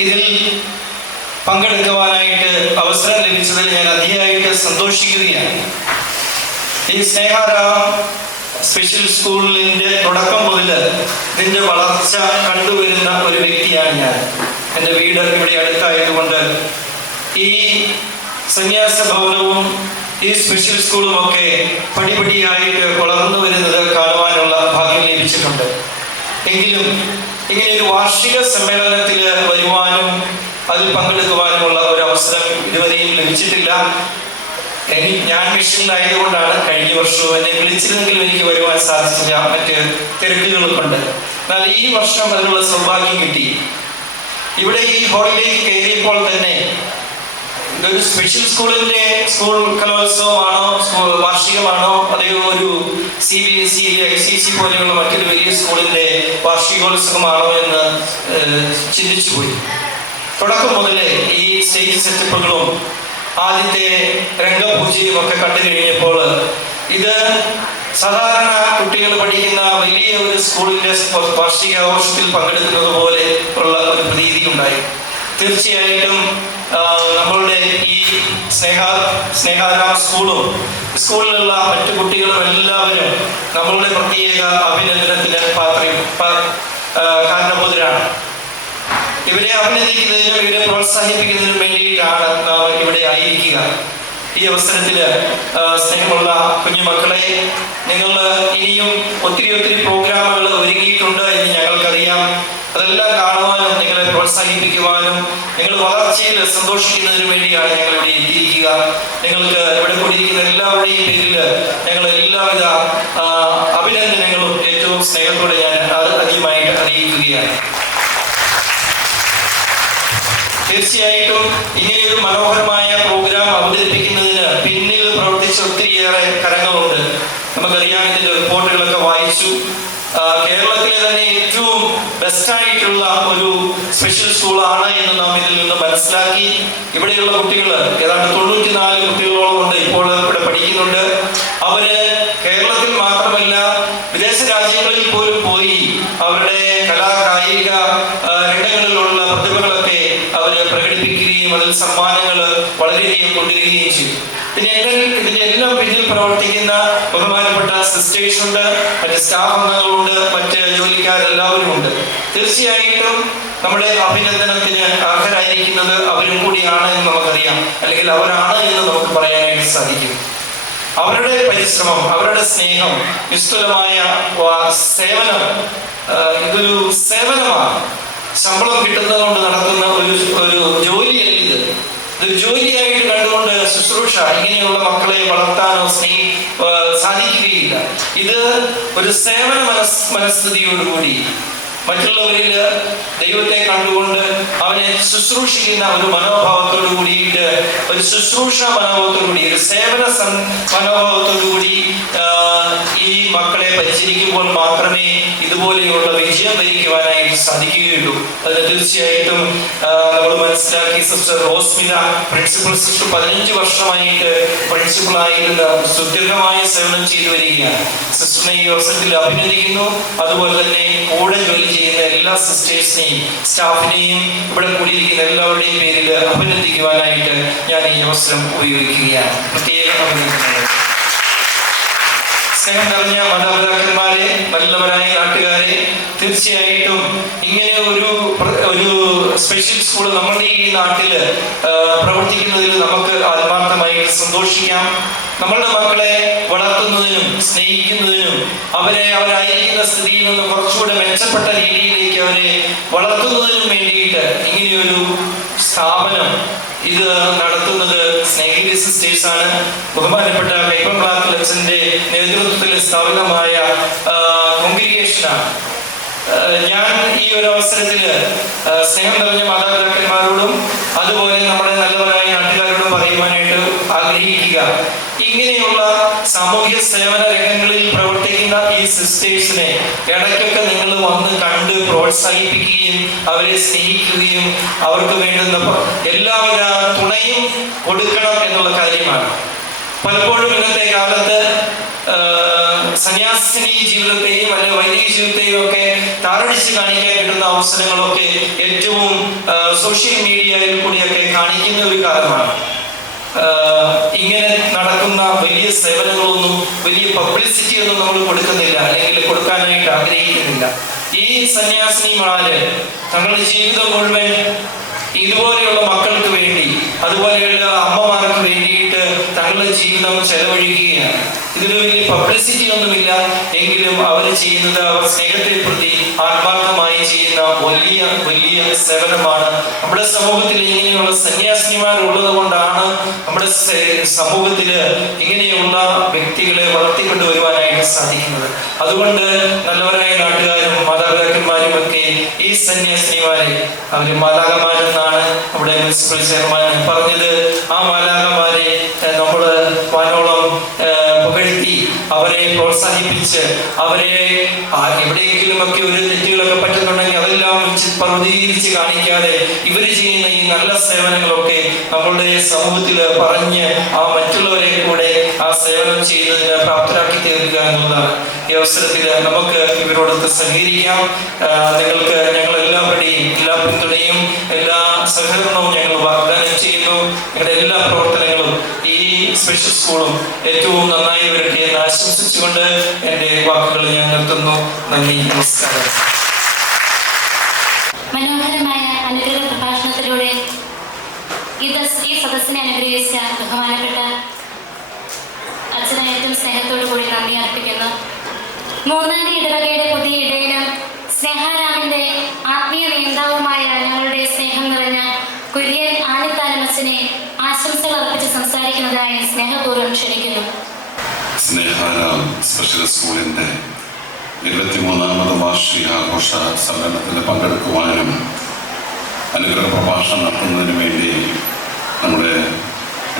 ഇതിൽ പങ്കെടുക്കുവാനായിട്ട് അവസരം ലഭിച്ചതിൽ ഞാൻ അതിയായിട്ട് സന്തോഷിക്കുകയാണ്. ഈ സ്നേഹാരാം സ്പെഷ്യൽ സ്കൂളിന്റെ തുടക്കം മുതൽ ഇതിന്റെ വളർച്ച കണ്ടുവരുന്ന ഒരു വ്യക്തിയാണ് ഞാൻ. എൻ്റെ വീട് ഇവിടെ അടുത്തായതുകൊണ്ട് ഈ സന്യാസ ഭവനവും ഈ സ്പെഷ്യൽ സ്കൂളും ഒക്കെ പടിപടിയായിട്ട് വളർന്നു വരുന്നത് കാണുവാനുള്ള ഭാഗ്യം ലഭിച്ചിട്ടുണ്ട്. എങ്കിലും ഇങ്ങനെ ഒരു വാർഷിക സമ്മേളനത്തിൽ വരുവാനും അതിൽ പങ്കെടുക്കുവാനുമുള്ള ഒരു അവസരം ഇതുവരെയും ലഭിച്ചിട്ടില്ല. ഞാൻ മിഷനിലായതുകൊണ്ടാണ് കഴിഞ്ഞ വർഷവും എന്നെ വിളിച്ചിരുന്നെങ്കിലും എനിക്ക് വരുവാൻ സാധിച്ചില്ല, മറ്റ് തിരക്കുകൾ കൊണ്ട്. എന്നാൽ ഈ വർഷം അതിനുള്ള സൗഭാഗ്യം കിട്ടി. ഇവിടെ ഈ ഹോളിലേക്ക് കയറിയപ്പോൾ തന്നെ ഇതൊരു സ്പെഷ്യൽ സ്കൂളിന്റെ സ്കൂൾ കലോത്സവമാണോ, സ്കൂൾ വാർഷികമാണോ, അതോ ഒരു CBSE ICC പോലെയുള്ള മറ്റൊരു വലിയ സ്കൂളിന്റെ വാർഷികോത്സവമാണോ എന്ന് ചിന്തിച്ചു പോയി. തുടക്കം മുതലേ ഈ സ്റ്റേജ് സെറ്റപ്പുകളും ആദ്യത്തെ രംഗപൂജയും ഒക്കെ കണ്ടു കഴിഞ്ഞപ്പോൾ ഇത് സാധാരണ കുട്ടികൾ പഠിക്കുന്ന വലിയ ഒരു സ്കൂളിന്റെ വാർഷികാഘോഷത്തിൽ പങ്കെടുക്കുന്നത് പോലെ ഉള്ള ഒരു പ്രതീതി ഉണ്ടായി. തീർച്ചയായിട്ടും നമ്മളുടെ ഈ സ്നേഹാരാം സ്കൂളിലുള്ള മറ്റു കുട്ടികളും എല്ലാവരും നമ്മളുടെ പ്രത്യേക അഭിനന്ദനത്തിന് കാരണബോധരാണ്. ഇവരെ അഭിനന്ദിക്കുന്നതിനും ഇവരെ പ്രോത്സാഹിപ്പിക്കുന്നതിനും വേണ്ടിയിട്ടാണ് നാം ഇവിടെ ആയിരിക്കുക. ഈ അവസരത്തിൽ സ്നേഹമുള്ള കുഞ്ഞുമക്കളെ, നിങ്ങൾ ഇനിയും ഒത്തിരി പ്രോഗ്രാമുകൾ ഒരുങ്ങിയിട്ടുണ്ട് എന്ന് ഞങ്ങൾക്കറിയാം. അതെല്ലാം കാണുവാനും നിങ്ങളെ പ്രോത്സാഹിപ്പിക്കുവാനും നിങ്ങൾ വളർച്ചയിൽ സന്തോഷിക്കുന്നതിന് വേണ്ടിയാണ് ഞങ്ങൾ ഇവിടെ എത്തിയിരിക്കുക. നിങ്ങൾക്ക് ഇവിടെ കൂടിയിരിക്കുന്ന എല്ലാവരുടെയും പേരിൽ ഞങ്ങൾ എല്ലാവിധ അഭിനന്ദനങ്ങളും ഏറ്റവും സ്നേഹത്തോടെ ഞാൻ ആദ്യമായിട്ട് അറിയിക്കുകയാണ്. തീർച്ചയായിട്ടും ഇങ്ങനെയൊരു മനോഹരമായ പ്രോഗ്രാം അവതരിപ്പിക്കുന്നതിന് പിന്നിൽ പ്രവർത്തിച്ച ഒത്തിരിയേറെ കരങ്ങളുണ്ട്. നമുക്കറിയാം, ഇതിന്റെ റിപ്പോർട്ടുകളൊക്കെ വായിച്ചു. കേരളത്തിലെ തന്നെ ഏറ്റവും ബെസ്റ്റായിട്ടുള്ള ഒരു സ്പെഷ്യൽ സ്കൂളാണ് എന്ന് നാം ഇതിൽ നിന്ന് മനസ്സിലാക്കി. ഇവിടെയുള്ള കുട്ടികൾ ഏതാണ്ട് 94 കുട്ടികളോളം ഉണ്ട് ഇപ്പോൾ ഇവിടെ പഠിക്കുന്നുണ്ട്. അവര് കേരളത്തിൽ മാത്രമല്ല വിദേശ രാജ്യങ്ങളിൽ പോലും പോയി അവരുടെ കലാകായിക രംഗങ്ങളിലുള്ള പ്രതിഭകളൊക്കെ അവര് പ്രകടിപ്പിക്കുകയും അതിൽ സമ്മാനങ്ങൾ വളരെയധികം കൊണ്ടുവരികയും ചെയ്തു. ഇതിന്റെ എല്ലാം പിന്നിൽ പ്രവർത്തിക്കുന്ന ബഹുമാനപ്പെട്ട സിസ്റ്റേഴ്സ് ഉണ്ട്, മറ്റ് സ്റ്റാഫ് അംഗങ്ങളുണ്ട്, മറ്റ് ജോലിക്കാരെല്ലാവരും ഉണ്ട്. തീർച്ചയായിട്ടും നമ്മുടെ അഭിനന്ദനത്തിന് അർഹരായിരിക്കുന്നത് അവരും കൂടിയാണ് എന്ന് നമുക്കറിയാം, അല്ലെങ്കിൽ അവരാണ് എന്ന് നമുക്ക് പറയാനായിട്ട് സാധിക്കും. അവരുടെ പരിശ്രമം, അവരുടെ സ്നേഹം, നിസ്തുലമായ സേവനം, ഇതൊരു സേവനമാണ്. ശമ്പളം കിട്ടുന്നത് കൊണ്ട് നടത്തുന്ന ഒരു ജോലിയല്ല ഇത്. ഇതൊരു ജോലിയായിട്ട് കണ്ടുകൊണ്ട് ശുശ്രൂഷ ഇങ്ങനെയുള്ള മക്കളെ വളർത്താനോ സാധിക്കുകയില്ല. ഇത് ഒരു സേവന മനസ്ഥിതിയോടുകൂടി മറ്റുള്ളവരിൽ ദൈവത്തെ കണ്ടുകൊണ്ട് അവനെ ശുശ്രൂഷിക്കുന്ന ഒരു മനോഭാവത്തോടു കൂടിയിട്ട്, ഒരു ശുശ്രൂഷ മനോഭാവത്തോടു കൂടി, ഒരു സേവന മനോഭാവത്തോടു കൂടി ഈ മക്കളെ പരിചരിക്കുമ്പോൾ മാത്രമേ ഇതുപോലെയുള്ള വിജയം വരിക്കുവാനായിട്ട് സാധിക്കുകയുള്ളൂ. അത് തീർച്ചയായിട്ടും നമ്മൾ മനസ്സിലാക്കി. സിസ്റ്റർ റോസ്മിന പ്രിൻസിപ്പൽ സിസ്റ്റർ 15 വർഷമായിട്ട് പ്രിൻസിപ്പളായിരുന്ന സുദീർഘമായ സേവനം ചെയ്തു വരികയാണ്. സിസ്റ്ററിനെ ഈ അവസരത്തിൽ അഭിനന്ദിക്കുന്നു. അതുപോലെ തന്നെ കൂടെ ജോലി ചെയ്യുന്ന എല്ലാ സിസ്റ്റേഴ്സിനെയും സ്റ്റാഫിനെയും ഇവിടെ കൂടിയിരിക്കുന്ന എല്ലാവരുടെയും പേരിൽ അഭിനന്ദിക്കുവാനായിട്ട് ഞാൻ ഈ അവസരം ഉപയോഗിക്കുകയാണ്. പ്രത്യേക അഭിനന്ദനങ്ങൾ. സ്നേഹം നിറഞ്ഞ മാതാപിതാക്കന്മാരെ, നല്ലവരായ നാട്ടുകാരെ, തീർച്ചയായിട്ടും ഇങ്ങനെ ഒരു സ്പെഷ്യൽ സ്കൂൾ നമ്മുടെ ഈ നാട്ടില് പ്രവർത്തിക്കുന്നതിൽ നമുക്ക് ആത്മാർത്ഥമായി സന്തോഷിക്കാം. നമ്മളുടെ മക്കളെ വളർത്തുന്നതിനും സ്നേഹിക്കുന്നതിനും അവരായിരിക്കുന്ന സ്ഥിതിയിൽ നിന്ന് കുറച്ചുകൂടെ മെച്ചപ്പെട്ട രീതിയിലേക്ക് അവരെ വളർത്തുന്നതിനും വേണ്ടിയിട്ട് ഇങ്ങനെയൊരു സ്ഥാപനം ഇത് നടത്തുന്നത് സ്നേഹിത സിസ്റ്റേഴ്സാണ്. ബഹുമാനപ്പെട്ട കൈപ്പംപ്ലാക്കൽ അച്ഛൻ്റെ നേതൃത്വത്തിൽ സ്ഥാപിതമായ കോൺഗ്രിഗേഷനാണ്. ഞാൻ ഈ ഒരു അവസരത്തിൽ സ്നേഹം നിറഞ്ഞ മാതാപിതാക്കന്മാരോടും അതുപോലെ നമ്മുടെ നല്ലവരായ നാട്ടുകാരോടും പറയുവാനായിട്ട് ആഗ്രഹിക്കുക, ഇങ്ങനെയുള്ള സാമൂഹ്യ സേവന രംഗങ്ങളിൽ പ്രവർത്തിക്കുന്ന ഈ സിസ്റ്റേഴ്സിനെ ഇടയ്ക്കൊക്കെ നിങ്ങൾ വന്ന് കണ്ട് പ്രോത്സാഹിപ്പിക്കുകയും അവരെ സ്നേഹിക്കുകയും അവർക്ക് വേണ്ടുന്ന എല്ലാവിധ തുണയും കൊടുക്കണം എന്നുള്ള കാര്യമാണ്. പലപ്പോഴും ഇന്നത്തെ കാലത്ത് സന്യാസിനി ജീവിതത്തെയും അല്ലെങ്കിൽ വൈദിക ജീവിതത്തെയും ഒക്കെ താറടിച്ച് കാണിക്കാൻ കിട്ടുന്ന അവസരങ്ങളൊക്കെ ഏറ്റവും സോഷ്യൽ മീഡിയയിൽ കൂടിയൊക്കെ കാണിക്കുന്ന ഒരു കാലമാണ്. ഇങ്ങനെ നടക്കുന്ന വലിയ സേവനങ്ങളൊന്നും വലിയ പബ്ലിസിറ്റി ഒന്നും നമ്മൾ കൊടുക്കുന്നില്ല, അല്ലെങ്കിൽ കൊടുക്കാനായിട്ട് ആഗ്രഹിക്കുന്നില്ല. ഈ സന്യാസിനിമാര് തങ്ങളുടെ ജീവിതം മുഴുവൻ ഇതുപോലെയുള്ള മക്കൾക്ക് വേണ്ടി, അതുപോലെയുള്ള അമ്മമാർക്ക് വേണ്ടിയിട്ട് തങ്ങളുടെ ജീവിതം ചെലവഴിക്കുകയാണ്. ഇതിന് വലിയ പബ്ലിസിറ്റി ഒന്നുമില്ല, എങ്കിലും അവർ ചെയ്യുന്നത് അവർ സ്നേഹത്തെ പ്രതി ആത്മാർത്ഥമായി ചെയ്യുന്ന വലിയ വലിയ സേവനമാണ്. നമ്മുടെ സമൂഹത്തിൽ ഇങ്ങനെയുള്ള സന്യാസിനിമാർ ഉള്ളത് കൊണ്ടാണ് നമ്മുടെ സമൂഹത്തിൽ ഇങ്ങനെയുള്ള വ്യക്തികളെ വളർത്തിക്കൊണ്ടുവരുവാനായിട്ട് സാധിക്കുന്നത്. അതുകൊണ്ട് നല്ലവരായ നാട്ടുകാരും മാതാപിതാക്കന്മാരും ഒക്കെ ഈ സന്യാസിനിമാരെ അവർ മാലാഖമാരെന്നാണ് നമ്മുടെ മുനിസിപ്പൽ ചെയർമാൻ പറഞ്ഞത്. ആ മാലാഖമാരെ നമ്മൾ വാനോളം പുകഴ്ത്തി അവരെ പ്രോത്സാഹിപ്പിച്ച് അവരെ എവിടെയെങ്കിലും ഒക്കെ ഒരു തെറ്റുകളൊക്കെ പറ്റുന്നുണ്ടെങ്കിൽ അതെല്ലാം പ്രതികരിച്ച് കാണിക്കാതെ ഇവർ ചെയ്യുന്ന ഈ നല്ല സേവനങ്ങളൊക്കെ നമ്മളുടെ സമൂഹത്തിൽ പറഞ്ഞ് ആ മറ്റുള്ളവരെ കൂടെ ആ സേവനം ചെയ്യുന്നതിന് പ്രാപ്തരാക്കി തീർക്കുക എന്നുള്ളതാണ്. ഈ അവസരത്തിൽ നമുക്ക് ഇവരോടൊത്ത് സഹകരിക്കാം. നിങ്ങൾക്ക് ഞങ്ങൾ എല്ലാവരുടെയും എല്ലാ പിന്തുണയും എല്ലാ സഹകരണവും ഞങ്ങൾ വാഗ്ദാനം ചെയ്യുന്നു. നിങ്ങളുടെ എല്ലാ പ്രവർത്തനങ്ങളും ഈ സ്പെഷ്യൽ സ്കൂളും ഏറ്റവും നന്നായി വരട്ടെ എന്ന് ആശംസിച്ചുകൊണ്ട് എൻ്റെ വാക്കുകൾ ഞാൻ നിർത്തുന്നു. നന്ദി, നമസ്കാരം. മനോഹരമായ അനുഗ്രഹ പ്രഭാഷണത്തിലൂടെ ഈ സദസ്സിനെ അനുഗ്രഹിച്ച ബഹുമാനപ്പെട്ട അച്ഛനെ ഏറ്റവും സ്നേഹത്തോടു കൂടി നന്ദി അർപ്പിക്കുന്നു. മൂന്നാം ഇടവകയുടെ പുതിയ ഇടയനും സ്നേഹാരാമിന്റെ ആത്മീയ നേതാവുമായ ഞങ്ങളുടെ സ്നേഹം നിറഞ്ഞ കുര്യൻ ആണിത്താനം അച്ഛനെ ആശംസകൾ അർപ്പിച്ച് സംസാരിക്കുന്നതായി സ്നേഹപൂർവ്വം ക്ഷണിക്കുന്നു. സ്നേഹാരാം സ്പെഷ്യൽ സ്കൂളിൻ്റെ 23ാമത് വാർഷികാഘോഷ സമ്മേളനത്തിൽ പങ്കെടുക്കുവാനും അനുഗ്രഹ പ്രഭാഷണം നടത്തുന്നതിന് വേണ്ടി നമ്മുടെ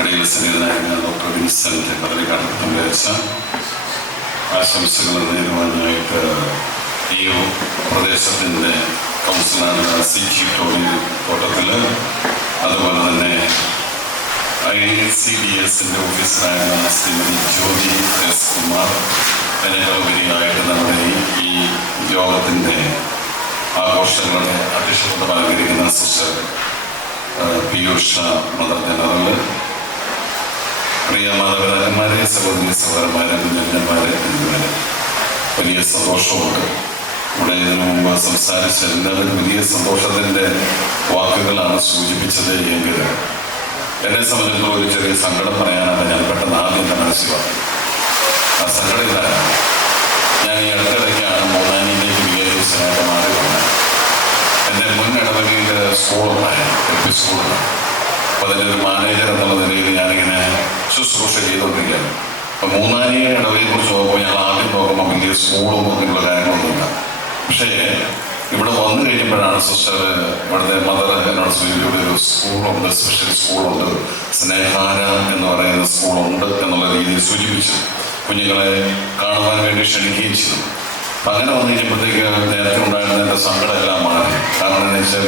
ഇടയിൽ സന്നിഹിതനായിരുന്ന ഡോക്ടർ വിൻസെൻ്റ് കദളിക്കാട്ട് പങ്കുവച്ച ആശംസകൾ നേരുവാനായിട്ട് ഈ പ്രദേശത്തിൻ്റെ കൗൺസിലാണ് CG ടോണി തോട്ടത്തിൽ, അതുപോലെ തന്നെ ICDSൻ്റെ ഓഫീസറായിരുന്ന ശ്രീമതി ജ്യോതി S. കുമാർ, അതിനേക്കാളുപരിയായിട്ട് നമ്മുടെ ഈ യോഗത്തിൻ്റെ ആഘോഷങ്ങളുടെ അധ്യക്ഷത അലങ്കരിക്കുന്ന സിസ്റ്റർ പീയൂഷ മദർ ജനറൽ, പ്രിയ മാതാപിതാക്കന്മാരെ, സഹോദരി സഹോദരന്മാരെ, കുഞ്ഞന്മാരെ എന്നിവരെ വലിയ സന്തോഷമുണ്ട്. ഇവിടെ ഇതിനു മുമ്പ് സംസാരിച്ച എല്ലാവരും വലിയ സന്തോഷത്തിൻ്റെ വാക്കുകളാണ് സൂചിപ്പിച്ചത് എങ്കിൽ എന്നെ സംബന്ധിച്ചുള്ള ഒരു ചെറിയ സങ്കടം പറയാനാണ് ഞാൻ പെട്ടെന്ന് ആദ്യം തന്നെ മനസ്സിൽ പറഞ്ഞു. ആ സങ്കടം ഇതാണ്, ഞാൻ ഈ അടുത്തിടയ്ക്കാണ് മൂന്നാനിയിലേക്ക് വികേന്ദ്രീകൃതമായിട്ട് മാറി വന്നത്. എൻ്റെ മുൻ ഇടവകയിൽ സ്കൂളുണ്ടായിരുന്നു, LP സ്കൂളുണ്ട്. അപ്പോൾ അതിൻ്റെ ഒരു മാനേജർ എന്നുള്ള നിലയിൽ ഞാനിങ്ങനെ ശുശ്രൂഷ ചെയ്തുകൊണ്ടിരിക്കുകയാണ്. അപ്പോൾ മൂന്നാനി ഇടവകയെക്കുറിച്ച് നോക്കുമ്പോൾ ഞങ്ങൾ ആദ്യം നോക്കുമ്പോൾ വലിയ സ്കൂളും അങ്ങനെയുള്ള കാര്യങ്ങളൊന്നുമില്ല. പക്ഷേ ഇവിടെ വന്നു കഴിഞ്ഞപ്പോഴാണ് സിസ്റ്റർ ഇവിടുത്തെ മദർ എന്നോട് സൂചിപ്പിക്കുന്ന ഒരു സ്കൂളുണ്ട്, സ്പെഷ്യൽ സ്കൂളുണ്ട്, സ്നേഹാര എന്ന് പറയുന്ന സ്കൂളുണ്ട് എന്നുള്ള രീതിയിൽ സൂചിപ്പിച്ചു. കുഞ്ഞുങ്ങളെ കാണുവാൻ വേണ്ടി ക്ഷണിക്കുകയും ചെയ്തു. അപ്പം അങ്ങനെ വന്നു കഴിഞ്ഞപ്പോഴത്തേക്ക് നേരത്തെ ഉണ്ടായിരുന്ന എൻ്റെ സങ്കടമെല്ലാം മാറി. കാരണം എന്ന് വെച്ചാൽ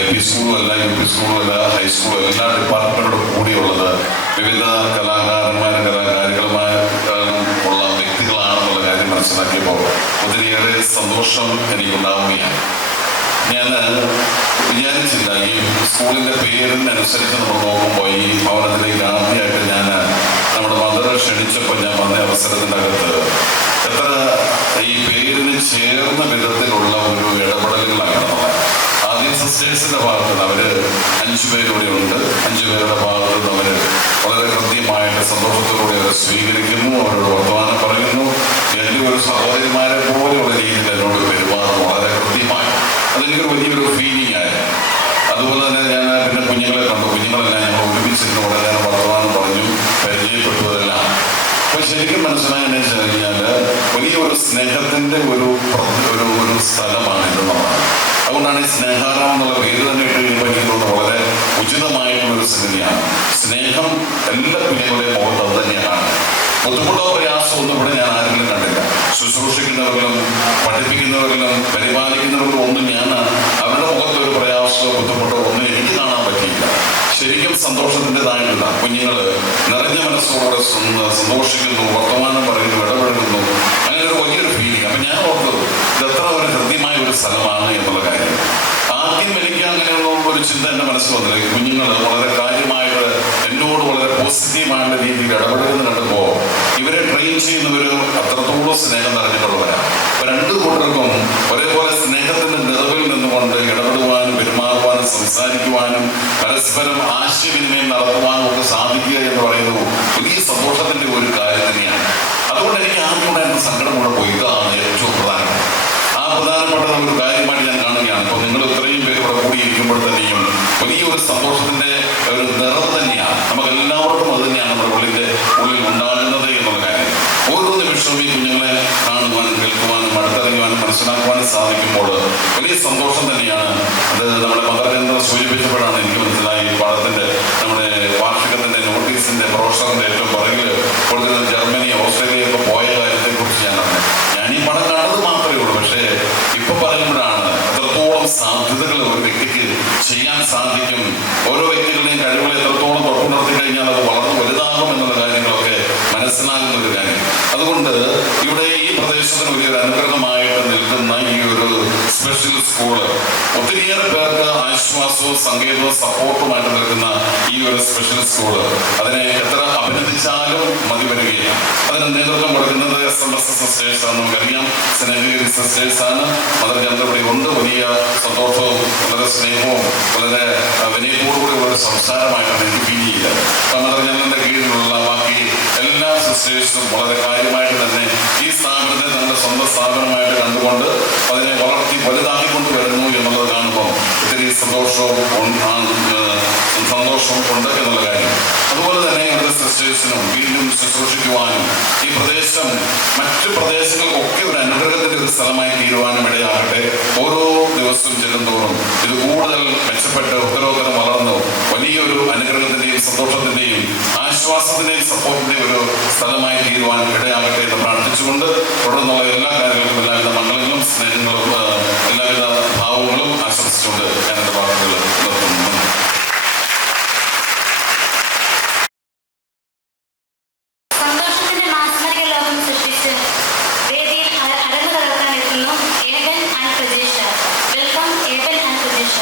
LP സ്കൂളും അല്ല, UP സ്കൂളും അല്ല, ഹൈസ്കൂളും എല്ലാ ഡിപ്പാർട്ട്മെൻറ്റോട് കൂടിയുള്ളത് വിവിധ കലാകാരന്മാരും കലാകാരികളുമായ ഉള്ള വ്യക്തികളാണെന്നുള്ള കാര്യം മനസ്സിലാക്കിയപ്പോൾ ഒത്തിരിയേറെ സന്തോഷം എനിക്കുണ്ടാവുകയാണ്. ഞാൻ വിചാരിച്ചില്ല ഈ സ്കൂളിൻ്റെ പേരിനനുസരിച്ച് നമ്മൾ നോക്കുമ്പോൾ ഈ ഭവനത്തിലേക്ക് ആദ്യമായിട്ട് ഞാൻ നമ്മുടെ മദർ ക്ഷണിച്ചപ്പോൾ ഞാൻ വന്ന അവസരത്തിൻ്റെ അകത്ത് എത്ര ഈ പേരിന് ചേർന്ന വിധത്തിലുള്ള ഒരു ഇടപെടലുകളാണ്. ആദ്യം സിസ്റ്റേഴ്സിൻ്റെ ഭാഗത്ത് നിന്ന് അവർ 5 പേരൂടെ ഉണ്ട്. 5 പേരുടെ ഭാഗത്ത് നിന്ന് അവർ വളരെ കൃത്യമായിട്ട് സന്തോഷത്തോടുകൂടി അവരെ സ്വീകരിക്കുന്നു, അവരോട് വർത്തമാനം പറയുന്നു. എൻ്റെ ഒരു സഹോദരിമാരെ പോലെയുള്ള രീതിയിൽ എന്നോട് പെരുമാറുന്നു, വളരെ കൃത്യമായി. അതെനിക്ക് വലിയൊരു ഫീലിംഗ് ആയിരുന്നു. അതുപോലെ തന്നെ ഞാൻ പിന്നെ കുഞ്ഞുങ്ങളെ കണ്ടു. കുഞ്ഞുങ്ങളെല്ലാം ഞങ്ങൾ ഒരുമിച്ചിരുന്ന് വളരെ നേരം വർത്തമാനം പറഞ്ഞു പരിചയപ്പെട്ടതെല്ലാം. അപ്പൊ ശരിക്കും മനസ്സിലായെന്ന് വെച്ച് കഴിഞ്ഞാൽ വലിയൊരു സ്നേഹത്തിന്റെ ഒരു സ്ഥലമാണ് ഇതെന്നുള്ളതാണ്. അതുകൊണ്ടാണ് ഈ സ്നേഹാറാം എന്നുള്ള പേര് തന്നെ ഇട്ട് കഴിയുമ്പോൾ എനിക്ക് തോന്നുന്നത് വളരെ ഉചിതമായിട്ടുള്ളൊരു സംഗതിയാണ്. സ്നേഹം എല്ലാ കുഞ്ഞുങ്ങളെയും മുഖത്ത് അത് തന്നെയാണ്. ബുദ്ധിമുട്ടോ പ്രയാസമോ ഒന്നും ഇവിടെ ഞാൻ ആരെങ്കിലും കണ്ടില്ല. ശുശ്രൂഷിക്കുന്നവരിലും പഠിപ്പിക്കുന്നവരിലും പരിപാലിക്കുന്നവരിലും ഒന്നും ഞാൻ അവരുടെ മുഖത്തൊരു പ്രയാസമോ ബുദ്ധിമുട്ടോ ഒന്നും എനിക്ക് കാണാൻ പറ്റിയില്ല. ശരിക്കും സന്തോഷത്തിൻ്റെതായിട്ടുള്ള കുഞ്ഞുങ്ങൾ നിറഞ്ഞ മനസ്സോടെ സന്തോഷിക്കുന്നു, വർത്തമാനം പറയുന്നു, ഇടപെടുന്നു. അങ്ങനെ ഒരു വലിയൊരു ഫീലിംഗ്. അപ്പം ഞാൻ ഓർത്തത് ഇതെത്ര ഒരു ഹൃദ്യമായ ഒരു സ്ഥലമാണ് എന്നുള്ള കാര്യം. ആദ്യം എനിക്ക് അങ്ങനെയൊന്നും ഒരു ചിന്ത എൻ്റെ മനസ്സിൽ വന്നില്ല. കുഞ്ഞുങ്ങൾ വളരെ കാര്യമായിട്ട് എന്നോട് വളരെ പോസിറ്റീവായുള്ള രീതിയിൽ ഇടപെടുന്നത് കണ്ടപ്പോൾ ഇവരെ ട്രെയിൻ ചെയ്യുന്നവരും അത്രത്തോളം സ്നേഹം നിറഞ്ഞിട്ടുള്ളവരാണ്. അപ്പൊ രണ്ടു കൂട്ടർക്കും ഒരേപോലെ സ്നേഹത്തിന്റെ നിറവിൽ നിന്നുകൊണ്ട് ഇടപെടുവാനും പെരുമാറുവാനും സംസാരിക്കുവാനും പരസ്പരം ആശയവിനിമയം നടത്തുവാനും ഒക്കെ സാധിക്കുക എന്ന് പറയുന്നത് വലിയ സന്തോഷത്തിന്റെ ഒരു കാര്യം തന്നെയാണ്. അതുകൊണ്ട് എനിക്ക് ആദ്യം ഉണ്ടായിരുന്ന സങ്കടം കൂടെ പോയി. ഇതാണ് ഏറ്റവും പ്രധാനപ്പെട്ട ഒരു കാര്യമായിട്ട് ഞാൻ കാണുകയാണ്. അപ്പോൾ നിങ്ങൾ ഇത്രയും പേര് ഇവിടെ കൂടിയിരിക്കുമ്പോൾ തന്നെയും വലിയൊരു സന്തോഷത്തിന്റെ ഒരു നിറവ് തന്നെയാണ്. നമുക്ക് എല്ലാവർക്കും അത് തന്നെയാണ് നമ്മുടെ ഉള്ളിൽ ഉണ്ടാകുന്നത് എന്നുള്ള കാര്യം. ഓരോ നിമിഷവും ഈ കുഞ്ഞുങ്ങളെ കാണുവാനും കേൾക്കുവാനും അടുത്തറിയുവാനും മനസ്സിലാക്കുവാനും സാധിക്കുമ്പോൾ വലിയ സന്തോഷം തന്നെയാണ്. അത് നമ്മുടെ മദർചന്ദ്ര സൂചിപ്പിച്ചപ്പോഴാണ് എനിക്ക് മനസ്സിലായി പാഠത്തിന്റെ നമ്മുടെ വാർഷികത്തിന്റെ നോട്ടീസിന്റെ പ്രൊഫഷറിന്റെ ഏറ്റവും പുറകിൽ കൊടുത്തിരുന്ന ജർമ്മനി ഓസ്ട്രേലിയയൊക്കെ പോയ കാര്യത്തെ കുറിച്ച് ഞാൻ ഈ പടം കാണുന്നത് മാത്രമേ ഉള്ളൂ. പക്ഷേ ഇപ്പൊ പറയുമ്പോഴാണ് എത്രത്തോളം സാധ്യതകൾ ഒരു വ്യക്തിക്ക് ചെയ്യാൻ സാധിക്കും, ഓരോ വ്യക്തികളുടെയും കഴിവുകൾ എത്രത്തോളം തൊട്ടുണർത്തി കഴിഞ്ഞാൽ അത് വളർന്നു വലുതാകും എന്നുള്ള കാര്യങ്ങളൊക്കെ മനസ്സിലാകുന്ന ഒരു കാര്യം. അതുകൊണ്ട് ഇവിടെ ഈ പ്രദേശത്തിന് വലിയൊരു അനുഗ്രഹമായിട്ട് നിൽക്കുന്ന ഈ ഒരു സ്പെഷ്യൽ സ്കൂള് ഒത്തിരിയേറെ പേർക്ക് ആശ്വാസവും സങ്കേതവും സപ്പോർട്ടുമായിട്ട് നിൽക്കുന്ന ഈ ഒരു സ്പെഷ്യൽ സ്കൂള് അതിനെ എത്ര അഭിനന്ദിച്ചാലും മതി വരികയില്ല. അതിന് നേതൃത്വം കൊടുക്കുന്നത് SMS സിസ്റ്റേഴ്സ് ആണ്. നമുക്കറിയാം സെനഗറി സിസ്റ്റേഴ്സ് ആണ്. മദർചന്ദ്ര ഇവിടെ ഉണ്ട്. വലിയ സന്തോഷവും വളരെ സ്നേഹവും വളരെ വിനയത്തോടുകൂടി ഒരു സംസാരമായിട്ടാണ് എനിക്ക് ഫീൽ ചെയ്യുക. മദർചന്ദ്രന്റെ കീഴിലുള്ള ബാക്കി എല്ലാ സിസ്റ്റേഴ്സും വളരെ കാര്യമായിട്ട് തന്നെ ഈ സ്ഥാപനത്തെ നമ്മുടെ സ്വന്തം സ്ഥാപനമായിട്ട് കണ്ടുകൊണ്ട് അതിനെ വളർത്തി വലുതാക്കിക്കൊണ്ട് വരുന്നു എന്നുള്ളത് കാണുമ്പോൾ ഒത്തിരി സന്തോഷവും ഉണ്ട് എന്നുള്ള കാര്യം. അതുപോലെ തന്നെ ഇവിടുത്തെ സിസ്റ്റേഴ്സിനും വീണ്ടും ശുശ്രൂഷിക്കുവാനും ഈ പ്രദേശം മറ്റു പ്രദേശങ്ങൾക്കൊക്കെ ഒരു അനുഗ്രഹത്തിന്റെ ഒരു സ്ഥലമായി തീരുവാനും ഇടയാകട്ടെ. ഓരോ ദിവസവും ചെല്ലുന്തോറും ഇത് കൂടുതൽ മെച്ചപ്പെട്ട് ഉത്തരോത്തരം വളർന്നു വലിയൊരു അനുഗ്രഹത്തിന്റെയും സന്തോഷത്തിന്റെയും ആശ്വാസത്തിന്റെയും സപ്പോർട്ടിന്റെയും ഒരു സ്ഥലമായി തീരുവാൻ ഇടയാകട്ടെ എന്ന് പ്രാർത്ഥിച്ചുകൊണ്ട് തുടർന്നുള്ള എല്ലാ കാര്യങ്ങൾക്കും എല്ലാവിധ മംഗളങ്ങളും സ്നേഹങ്ങളും എല്ലാവിധ ഭാവങ്ങളും ആശംസിച്ചുകൊണ്ട് ഞാൻ എന്റെ വാക്കുകൾ നിർത്തുന്നു. സന്തോഷത്തിന്റെ മാസ്മരിക ലോകം സൃഷ്ടിച്ച് വേദിയിൽ അരങ്ങു തകർക്കാൻ എത്തുന്നു Evan and Prajesha. Welcome Evan and Prajesha.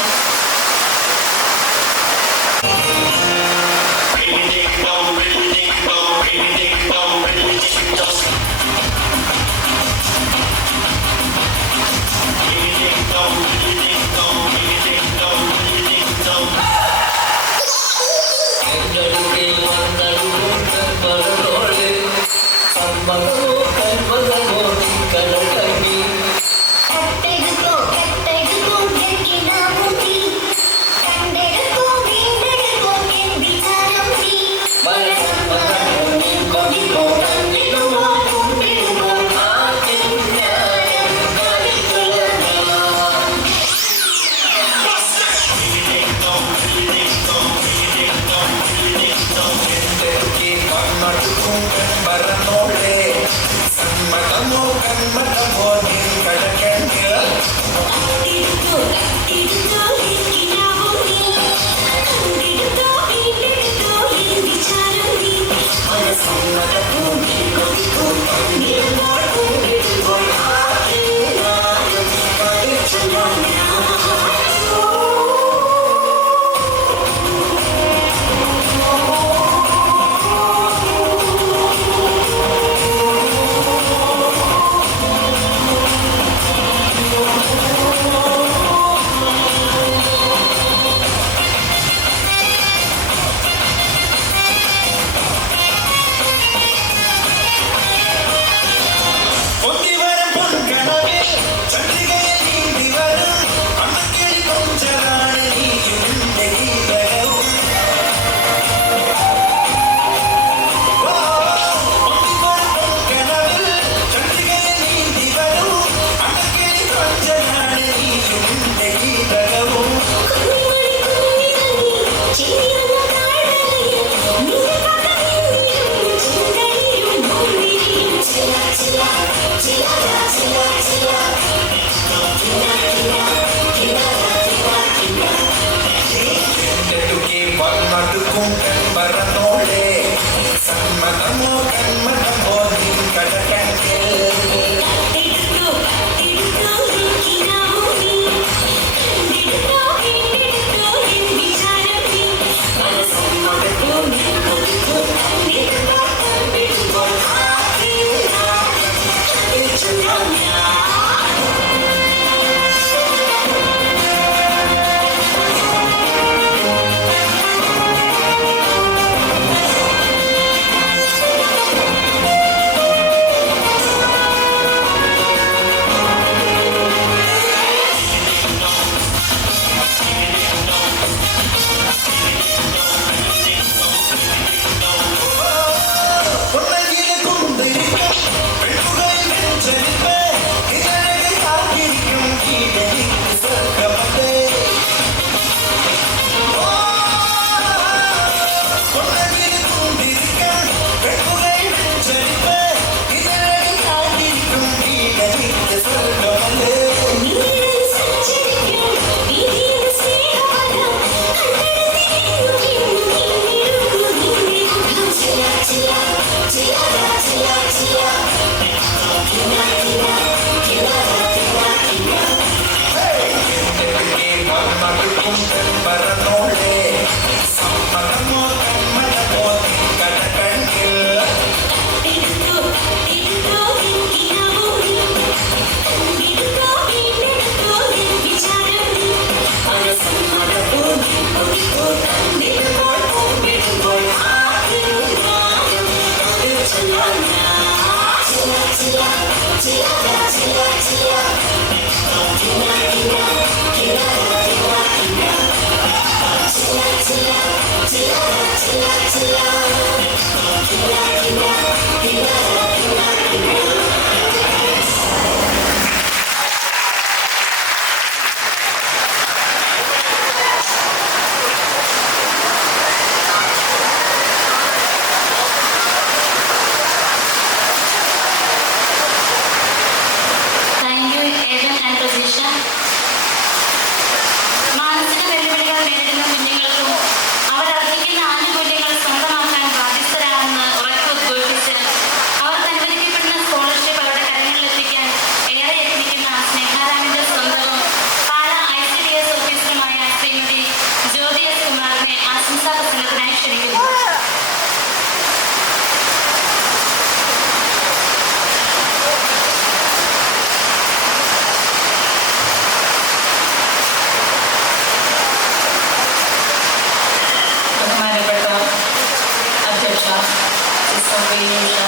സംവേദനീയ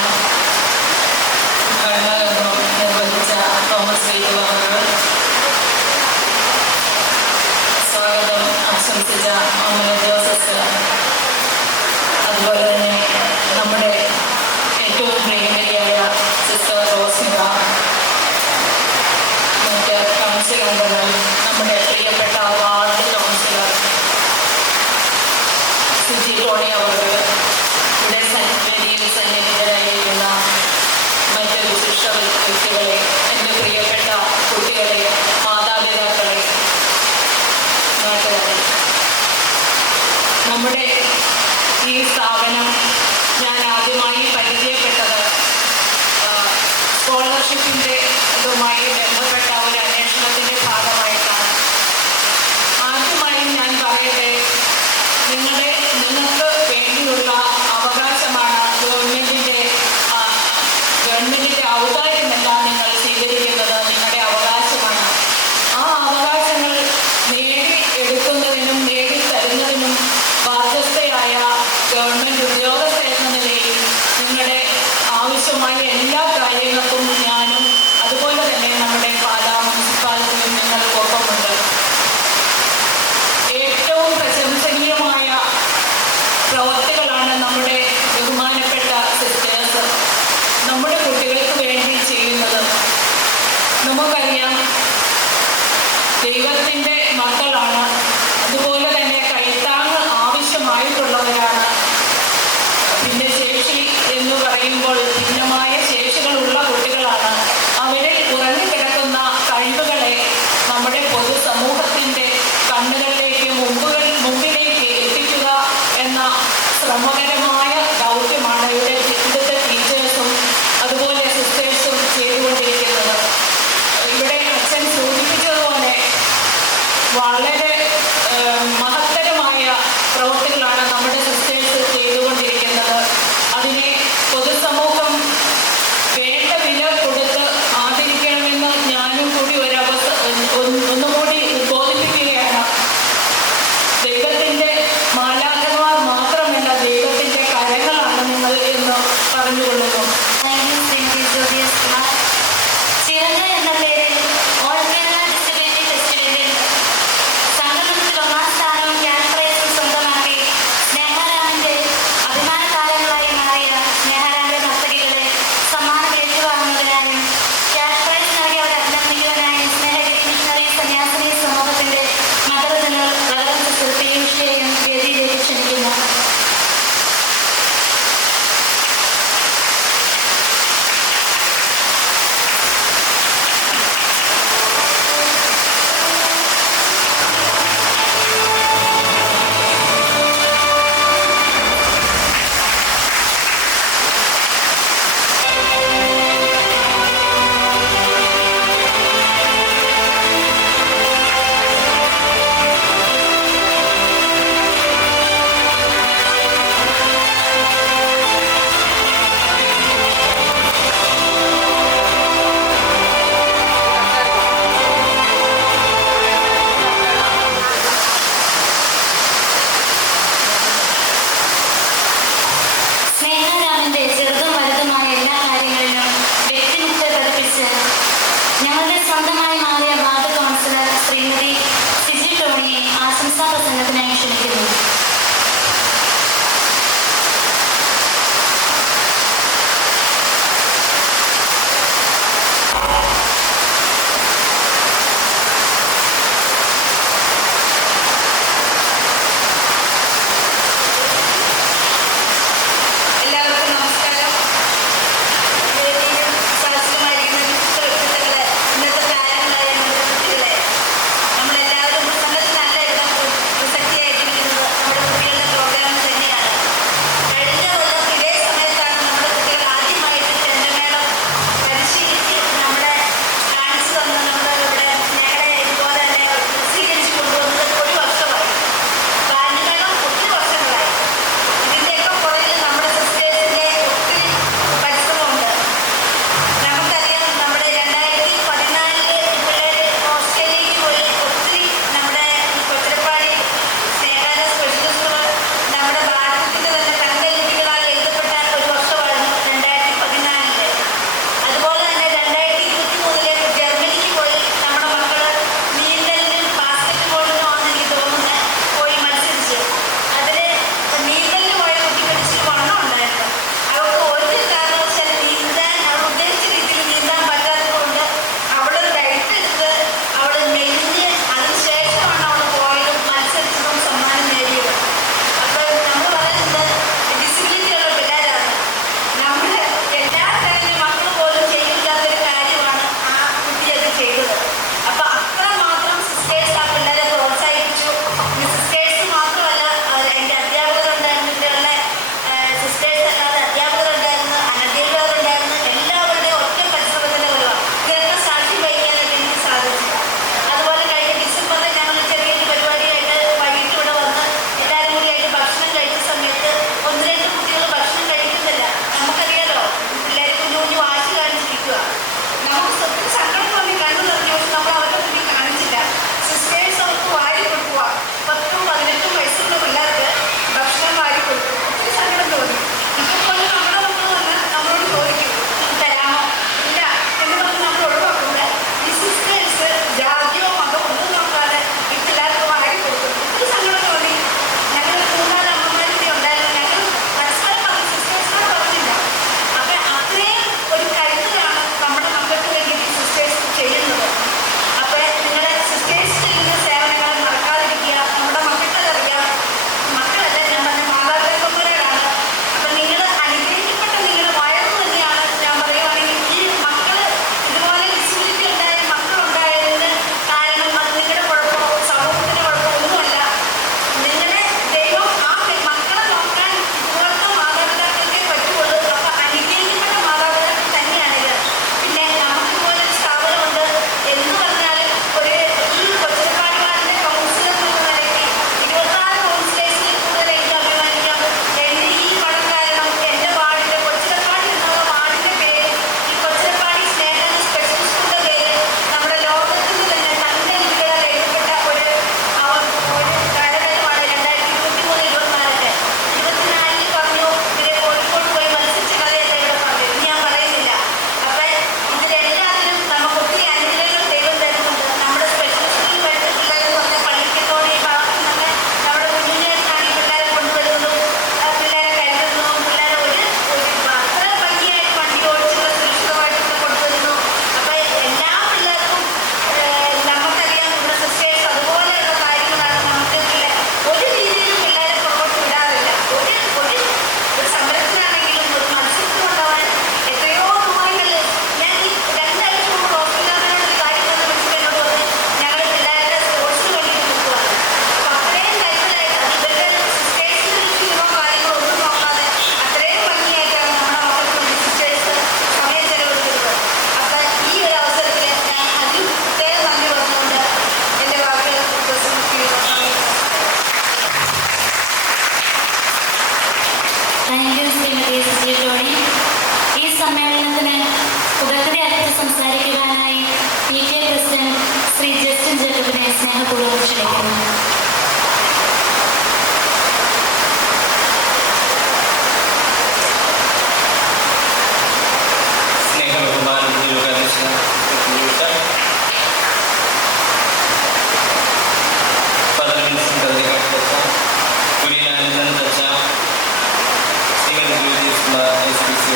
ഭരണകർമ്മം നിർവഹിച്ച തോമസ് വൈദ്യ അവർ സ്വാഗതം ആശംസിച്ച അമ്മ ജോസഫ്, അതുപോലെ തന്നെ നമ്മുടെ ഏറ്റവും പ്രിയങ്കരിയായ സിസ്റ്റർ റോസ്മിത, മറ്റ് കൗൺസിൽ അംഗങ്ങൾ, നമ്മുടെ പ്രിയപ്പെട്ട വാർഡ് കൗൺസിലർ സുജി ടോണി അവർ, ഇവിടെ വേദിയിൽ സന്നിഹിതരായിരിക്കുന്ന മറ്റ് വിശിഷ്ട വ്യക്തികളെ, എൻ്റെ പ്രിയപ്പെട്ട കുട്ടികളെ, മാതാപിതാക്കളെ, നാട്ടുകാരെ, നമ്മുടെ ഈ സ്ഥാപനം ഞാൻ ആദ്യമായി പരിചയപ്പെട്ടത് സ്കോളർഷിപ്പിൻ്റെ ഇതുമായി ബന്ധപ്പെട്ട ഒരു അന്വേഷണത്തിൻ്റെ ഭാഗമായിട്ടാണ്. ആദ്യമായി ഞാൻ പറയട്ടെ, നിങ്ങൾക്ക് വേണ്ടിയുള്ള അവകാശമാണ് ഗവൺമെൻറ്റിൻ്റെ ഔദാര്യമല്ല നിങ്ങൾ സ്വീകരിക്കുന്നത്, നിങ്ങളുടെ അവകാശമാണ്. ആ അവകാശങ്ങൾ നേടിയെടുക്കുന്നതിനും നേടിത്തരുന്നതിനും ബാധ്യസ്ഥയായ ഗവൺമെൻറ് ഉദ്യോഗസ്ഥ എന്ന നിലയിൽ നിങ്ങളുടെ ആവശ്യമായ എല്ലാ കാര്യങ്ങൾക്കും ഞാനും അതുപോലെ തന്നെ നമ്മുടെ പാലാ മുനിസിപ്പാലിറ്റിയും നിങ്ങൾക്കൊപ്പമുണ്ട്. ഏറ്റവും പ്രശംസനീയമായ പ്രവർത്തികളാണ് നമ്മുടെ ബഹുമാനപ്പെട്ട സിസ്റ്റേഴ്സ് നമ്മുടെ കുട്ടികൾക്ക് വേണ്ടി ചെയ്യുന്നത്. നമുക്കറിയാം, ദൈവത്തിൻ്റെ മക്കളാണ്, അതുപോലെ തന്നെ കൈത്താങ്ങ് ആവശ്യമായിട്ടുള്ളവരാണ്. ഭിന്നശേഷി എന്ന് പറയുമ്പോൾ ഭിന്നമായ ശേഷികളുള്ള കുട്ടികളാണ്. അവരിൽ ഉറങ്ങിക്കിടക്കുന്ന കഴിവുകളെ നമ്മുടെ പൊതുസമൂഹത്തിൻ്റെ കണ്ണുകളിലേക്ക് മുമ്പിലേക്ക് എത്തിക്കുക എന്ന ശ്രമകരമായ ദൗത്യമാണ് ഇവിടുത്തെ ടീച്ചേഴ്സും അതുപോലെ സിസ്റ്റേഴ്സും ചെയ്തുകൊണ്ടിരിക്കുന്നത്. ഇവിടെ അച്ഛൻ സൂചിപ്പിച്ചതുപോലെ വളരെ മഹത്തരമായ പ്രവൃത്തികളാണ് നമ്മുടെ സിസ്റ്റേഴ്സ് ചെയ്തുകൊണ്ടിരിക്കുന്നത്. അതിനെ പൊതുസമൂഹം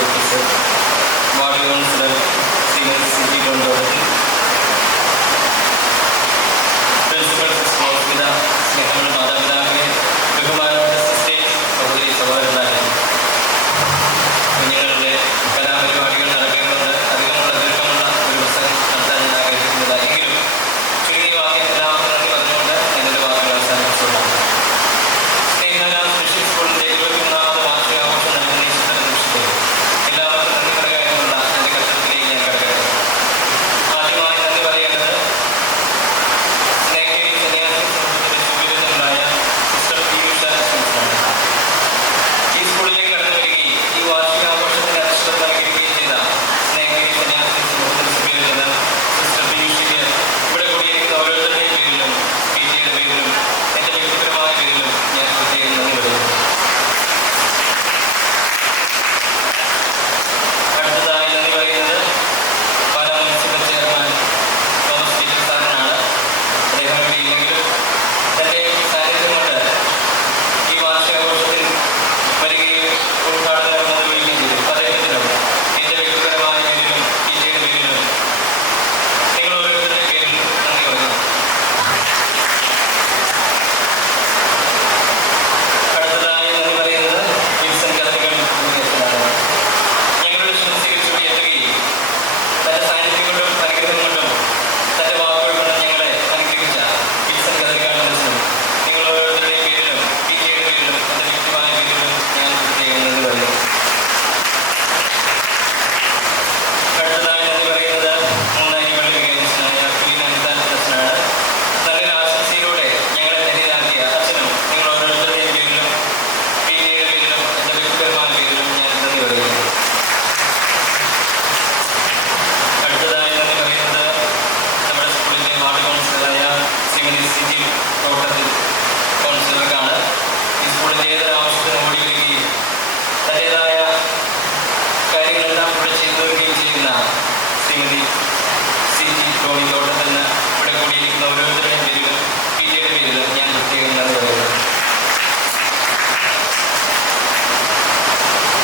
ഓഫീസർ, വാർഡ് കൗൺസിലർ ശ്രീമതി സിറ്റി കൊണ്ടോടത്തിൽ, പ്രിൻസിപ്പൽ സിസ്റ്റർ ഹോസ്പിറ്റ, സ്നേഹമുള്ള മാതാപിതാക്കളെ, ബഹുമാനപ്പെട്ട സിസ്റ്റേഴ്സ്, സഹോദരി സഹോദരന്മാരെ, കുഞ്ഞുങ്ങളുടെ കലാപരിപാടികൾ നടക്കേണ്ടത് അധികമുള്ള ദീർഘമുള്ള ഒരു പ്രസംഗം നടത്താൻ ഞാൻ ആഗ്രഹിക്കുന്നില്ല. എങ്കിലും ചുരുങ്ങിയ വാക്കിൽ എല്ലാവർക്കും നന്ദി പറഞ്ഞുകൊണ്ട് ഞാനൊരു വാക്കുകൾ അവസാനിപ്പിച്ചുകൊള്ളാം. സ്നേഹരാം സ്പെഷ്യൽ സ്കൂളിൻ്റെ 23ാമത് വാർഷികാഘോഷം നടക്കുന്ന ഈ സുന്ദര നിമിഷത്തിൽ എല്ലാവർക്കും നന്ദി പറയുക എന്നുള്ള എൻ്റെ കർത്തവ്യത്തിലേക്ക് ഞാൻ കടക്കട്ടെ. ആദ്യമായി നന്ദി പറയേണ്ടത് സ്നേഹയിൽ സന്യാസി സമൂഹത്തിൻ്റെ സുവിരുദ്ധങ്ങളായ സിസ്റ്റർ പീയൂഷ സിംഗ്സാണ്. ഈ സ്കൂളിലേക്ക് കടന്നു വരികയും ഈ വാർഷികാഘോഷത്തിന് അധ്യക്ഷത നൽകുകയും ചെയ്ത സ്നേഹയിൽ സന്യാസി സമൂഹത്തിൻ്റെ സുവിരുദ്ധ സിസ്റ്റർ പീയൂഷയ്ക്ക് ഇവിടെ കൂടിയിരിക്കുന്ന ഓരോരുത്തരുടെയും പേരിലും PTA പേരിലും എൻ്റെ വ്യക്തിപരമായ പേരിലും ഞാൻ പ്രത്യേകം നന്ദി പറയുന്നു. അടുത്തതായി നന്ദി പറയുന്നത് Pala municipal chairman Thomas Peter സാറിനാണ്. അദ്ദേഹം ഇവിടെ ഇല്ലെങ്കിലും തൻ്റെ സാന്നിധ്യം കൊണ്ട് ഈ വാർഷികാഘോഷത്തിൽ വരികയും ഉദ്ഘാടനം നിർവഹിക്കുകയും ചെയ്തു. അദ്ദേഹത്തിനും എൻ്റെ വ്യക്തിപരമായ പേരിലും PTA പേരിലും നിങ്ങൾ ഓരോരുത്തരുടെ പേരിൽ നന്ദി പറയുന്നു. അടുത്തതായി നന്ദി പറയുന്നത് വിൽസൺ കത്തകൾ ഭൂമിയച്ചനാണ്. ഞങ്ങളുടെ ക്ഷണം സ്വീകരിച്ചുകൊണ്ട് എത്തുകയും തൻ്റെ സാന്നിധ്യം കൊണ്ടും അനുഗ്രഹം കൊണ്ടും തൻ്റെ വാക്കുകൾ കൊണ്ടും ഞങ്ങളെ അനുഗ്രഹിച്ച വിൽസൺ കത്തകാളിനും നിങ്ങൾ ഓരോരുത്തരുടെയും പേരിലും PTA പേരിലും എൻ്റെ വ്യക്തിമായ പേരിലും ഞാൻ പ്രത്യേകം നന്ദി പറയുന്നു. അടുത്തതായി നന്ദി പറയുന്നത് മൂന്നായി പള്ളി വികാരിച്ചനായ ക്വീൻ അനിത അച്ഛനാണ്. നല്ലൊരു ആശംസയിലൂടെ ഞങ്ങളെ ധന്യരാക്കിയ അച്ഛനും നിങ്ങൾ ഓരോരുത്തരുടെയും പേരിലും PTA പേരിലും എൻ്റെ വ്യക്തിപരമായ പേരിലും ഞാൻ നന്ദി പറയുന്നു. അടുത്തതായി നന്ദി പറയുന്നത് നമ്മുടെ സ്കൂളിൻ്റെ വാർഡ് കൗൺസിലറായ ശ്രീമതി സിറ്റി തോട്ടത്തിൽ കൗൺസിലർക്കാണ്. ഈ സ്കൂളിൻ്റെ ഏതൊരു ആവശ്യത്തിനും ഓടി വരികയും തൻ്റേതായ കാര്യങ്ങളെല്ലാം ഇവിടെ ചെയ്തു വരികയും ചെയ്യുന്ന ശ്രീമതി സിറ്റി ടോണി തോട്ടത്തിന് ഇവിടെ കൂടിയിരിക്കുന്ന ഓരോരുത്തരുടെയും പേരിലും PTA പേരിലും ഞാൻ പ്രത്യേകം നന്ദി പറയുന്നു.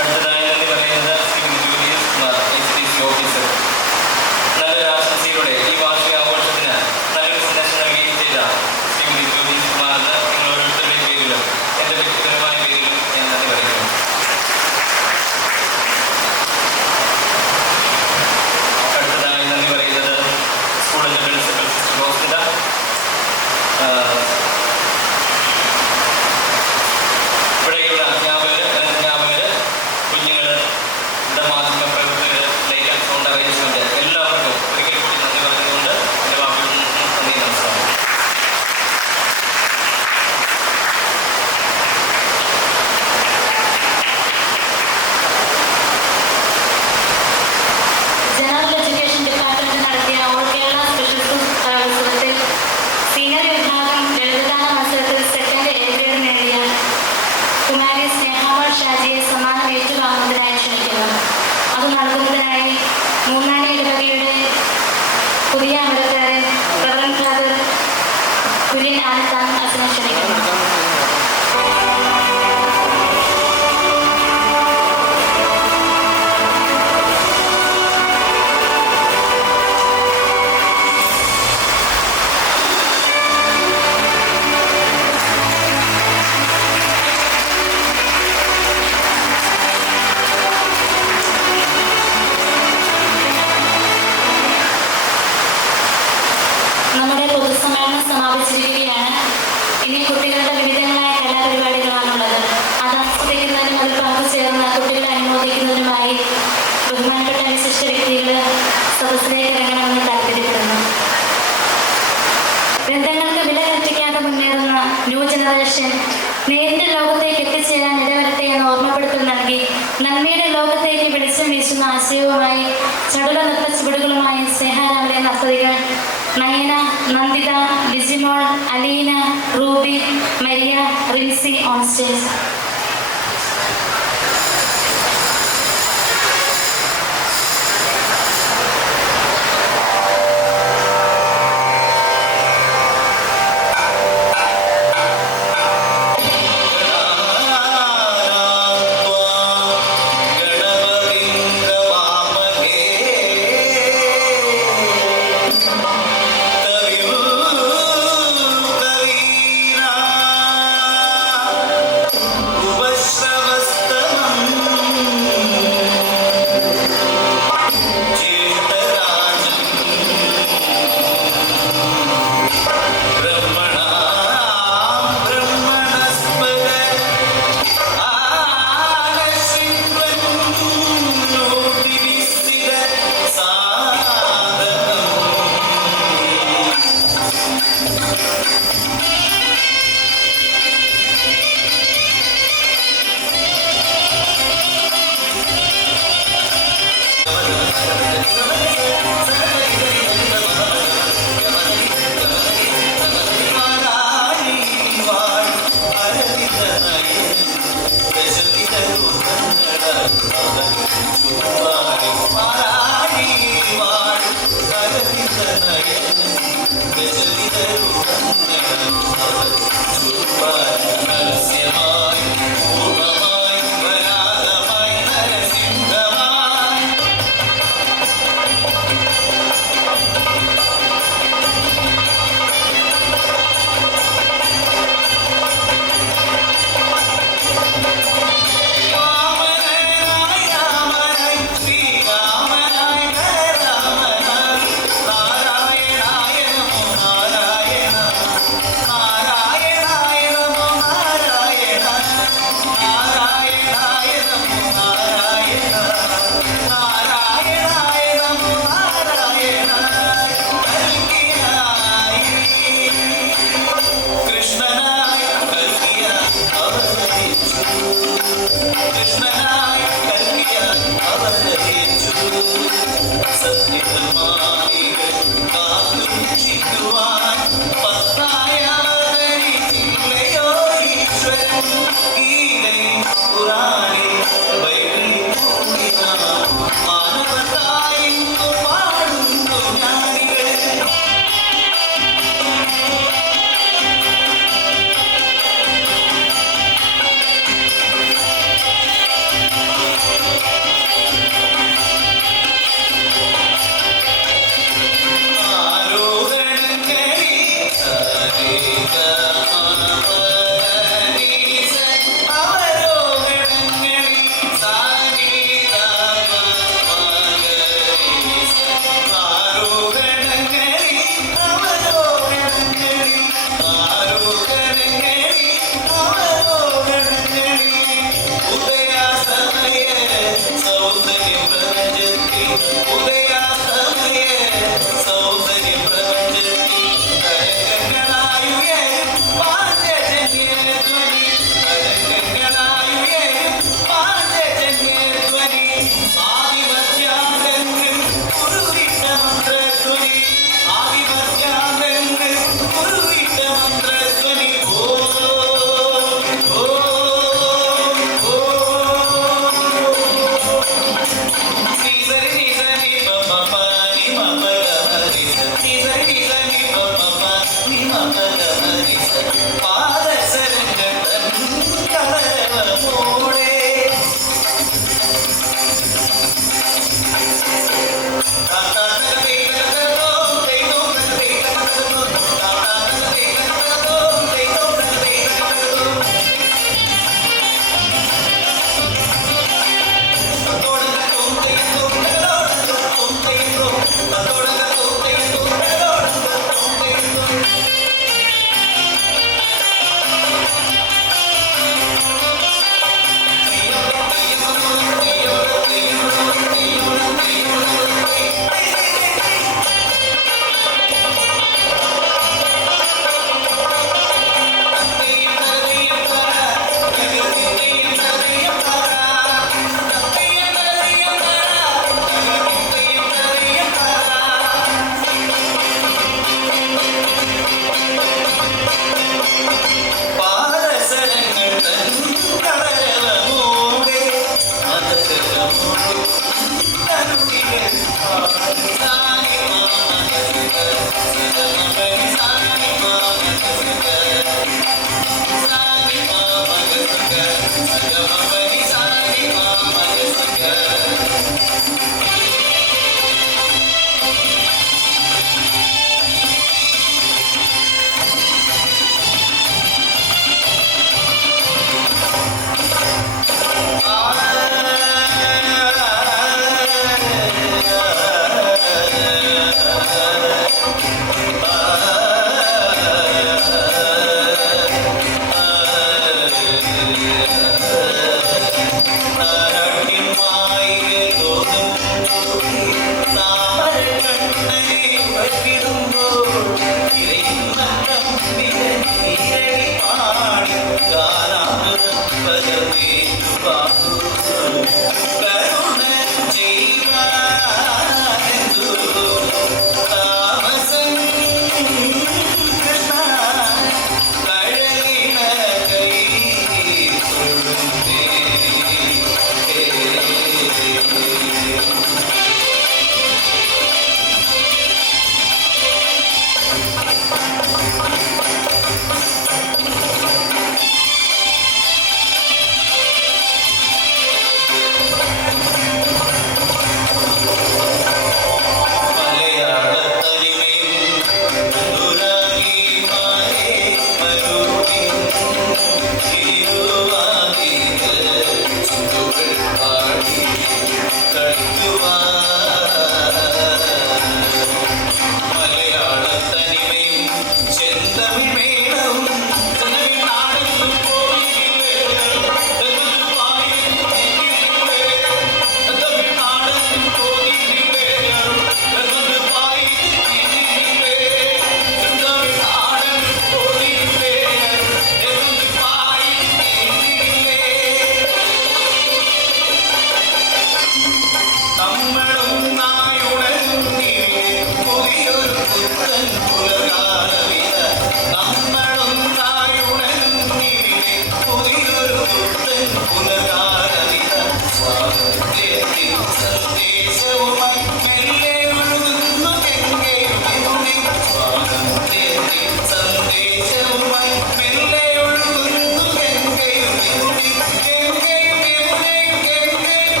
അടുത്തതായി നന്ദി പറയുന്നത് Shrimati Julius Kumar SDC officer. നല്ലൊരു ആശംസയിലൂടെ ഈ വാർഷികാഘോഷത്തിന് നല്ലൊരു സന്ദേശം നൽകുകയും ചെയ്ത ശ്രീമതി ജൂലിയസ് കുമാറിന് നിങ്ങൾ ഓരോരുത്തരുടെയും പേരിലും എൻ്റെ വ്യക്തിപരമായ പേരിലും ഞാൻ നന്ദി പറയുന്നു. അടുത്തതായി നന്ദി പറയുന്നത് സ്കൂളിൻ്റെ പ്രിൻസിപ്പൽ സിസ്റ്റർ ഹോസ്പിറ്റ, ഇവിടെയുള്ള അധ്യാപകർ, അനധ്യാപകർ, കുഞ്ഞുങ്ങൾ, മാധ്യമ പ്രവർത്തകർ, ലൈറ്റ് ആൻഡ് സൗണ്ട് അറേഞ്ച്മെന്റ് എല്ലാവർക്കും ഒരിക്കൽ കൂടി നന്ദി പറഞ്ഞുകൊണ്ട് എൻ്റെ വാക്കുകളിൽ നിന്നും നന്ദി, നമസ്കാരം. ജനറൽ എഡ്യൂക്കേഷൻ ഡിപ്പാർട്ട്മെന്റ് നടത്തിയ ഓൾ കേരള സ്പെഷ്യൽ സ്കൂൾ കലോത്സവത്തിൽ സീനിയർ വിഭാഗം ലളിതഗാന മത്സരത്തിൽ സെക്കൻഡ് A ഗ്രേഡ് നേടിയ കുമാരി സ്നേഹാവൾ ഷാജിയെ സമ്മാനം ഏറ്റുവാങ്ങുന്നതിനായി ക്ഷണിക്കുന്നു. അത് നൽകുന്നതിനായി മൂന്നാനി ഇടവകയുടെ പുതിയ അമരക്കാരൻ റവറന്റ് ഫാദർ കുര്യൻ ആനത്താൻ അച്ഛനെ ക്ഷണിക്കുന്നു. നമ്മുടെ പൊതുസമ്മേളനം സമാപിച്ചിരിക്കുകയാണ്. ഇനി കുട്ടികളുടെ വിവിധങ്ങളായ കലാപരിപാടികളാണുള്ളത്. അത് ആസ്വദിക്കുന്നതിനും അതിൽ പങ്കുചേർന്ന് കുട്ടികളെ അനുമോദിക്കുന്നതിനുമായി ബഹുമാനപ്പെട്ട വിശിഷ്ട വ്യക്തികൾ സദസ്സിലേക്ക് ഇറങ്ങണമെന്ന് താല്പര്യപ്പെടുന്നു. ബന്ധങ്ങൾക്ക് വില കൽപ്പിക്കാതെ മുന്നേറുന്ന ന്യൂ ജനറേഷൻ നേരിന്റെ ലോകത്തേക്ക് എത്തിച്ചേരാൻ ഇടവരട്ടെ എന്ന് ഓർമ്മപ്പെടുത്തൽ നൽകി നന്മയുടെ ലോകത്തേക്ക് വെളിച്ചം വീശുന്ന ആശയവുമായി ചടുല നൃത്ത ചുവടുകളുമായി സ്നേഹാരാവിലെ നർത്തകികൾ Nayana, Nanditha, Lijimol, Aleena, Ruby, Maria, Rincy on stage. Ganapati Ni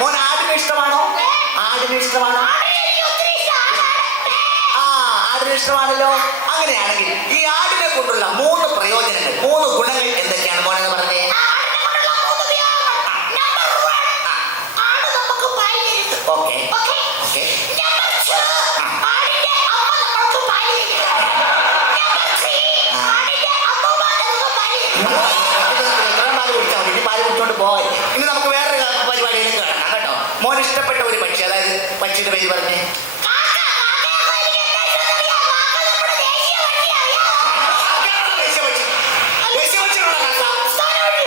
മോൻ ആടിനെ ഇഷ്ടമാണോ? ആടിനെ ഇഷ്ടമാണോ? ആ, ആടിനെ ഇഷ്ടമാണല്ലോ. അങ്ങനെയാണെങ്കിൽ ഈ ആടിനെ കൊണ്ടുള്ള 3 പ്രയോജനങ്ങൾ, 3 ഗുണങ്ങൾ എന്തൊക്കെയാണ് മോനെന്ന് പറഞ്ഞേ? Okay okay. പാല് കുടിച്ചോണ്ട് പോകാൻ. ഇനി നമുക്ക് വേറൊരു പരിപാടിയിലേക്ക് കിടക്കാം കേട്ടോ. മോൻ ഇഷ്ടപ്പെട്ട ഒരു പക്ഷി, അതായത് പക്ഷിയുടെ പേര് പറഞ്ഞേ.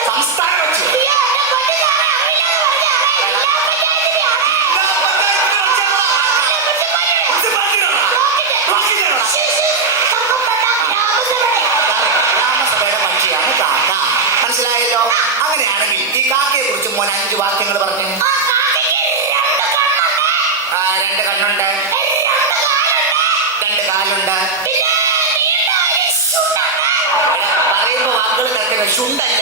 സംസ്ഥാന പക്ഷി. ഗ്രാമസഭയുടെ പക്ഷിയാണ് കാക്ക. മനസ്സിലായല്ലോ. അങ്ങനെയാണെങ്കിൽ ഈ കാക്കയെ കുറിച്ച് മോൻ 5 വാക്യങ്ങൾ പറഞ്ഞു. 2 കണ്ണുണ്ട്, 2 കാലുണ്ട്. പറയുമ്പോ വാക്കുകൾ കേൾക്കുന്ന ശുണ്ടല്ല,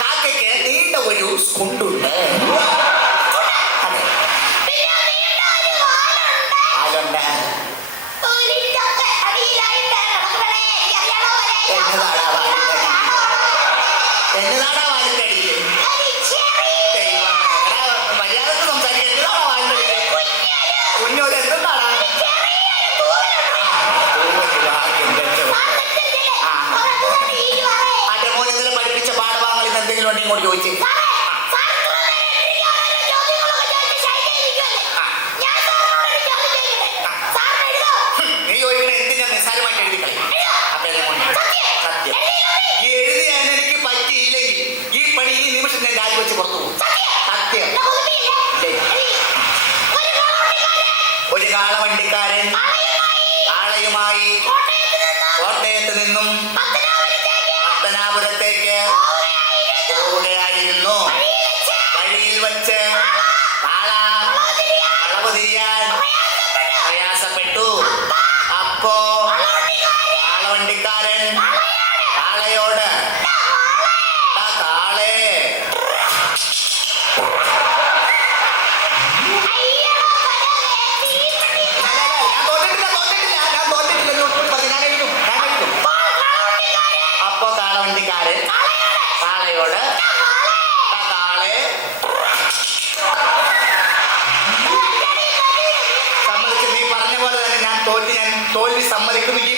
കാക്കയ്ക്ക് നീണ്ട ഒരു സ്കുണ്ടുണ്ട്. അതെ, കാലുണ്ട്. എന്നതാടാ വാലിക്കടിയിൽ? മര്യാദക്ക് സംസാരിക്കാൻ എന്നതാടാ വാലിക്കടിയിൽ? കുഞ്ഞോട് എന്തെന്നാടാ? അതെ, മോൻ ഇന്നലെ പഠിപ്പിച്ച പാഠഭാഗങ്ങളിൽ നിന്ന് എന്തെങ്കിലും ഉണ്ടെങ്കിൽ ഇങ്ങോട്ട് ചോദിച്ചേ. നീ ചോദിക്കണ എന്തിനാ നിസ്സാരമായിട്ട് എഴുതിക്കളെ. അപ്പൊ സത്യം എഴുതിയാൽ എനിക്ക് പറ്റിയില്ലെങ്കിൽ ഈ പണി ഈ നിമിഷം ഞാൻ രാജിവെച്ച് പുറത്തു പോകും. സത്യം. ഒരു കാളവണ്ടിക്കാരൻ കാളയുമായി കോട്ടയത്ത് നിന്നും പത്തനാപുരത്തേക്ക് പോവുകയായിരുന്നു. വഴിയിൽ വച്ച് കാള അളവ് തിരിയാൻ പ്രയാസപ്പെട്ടു. അപ്പോ കാളവണ്ടിക്കാരൻ കാളയോട്, കാളേ അപ്പോ കാളവണ്ടിക്കാരൻ കാളയോട്, കാളെ സമ്മതിച്ചു. നീ പറഞ്ഞ പോലെ തന്നെ ഞാൻ തോൽവി സമ്മതിക്കുന്നു. ഈ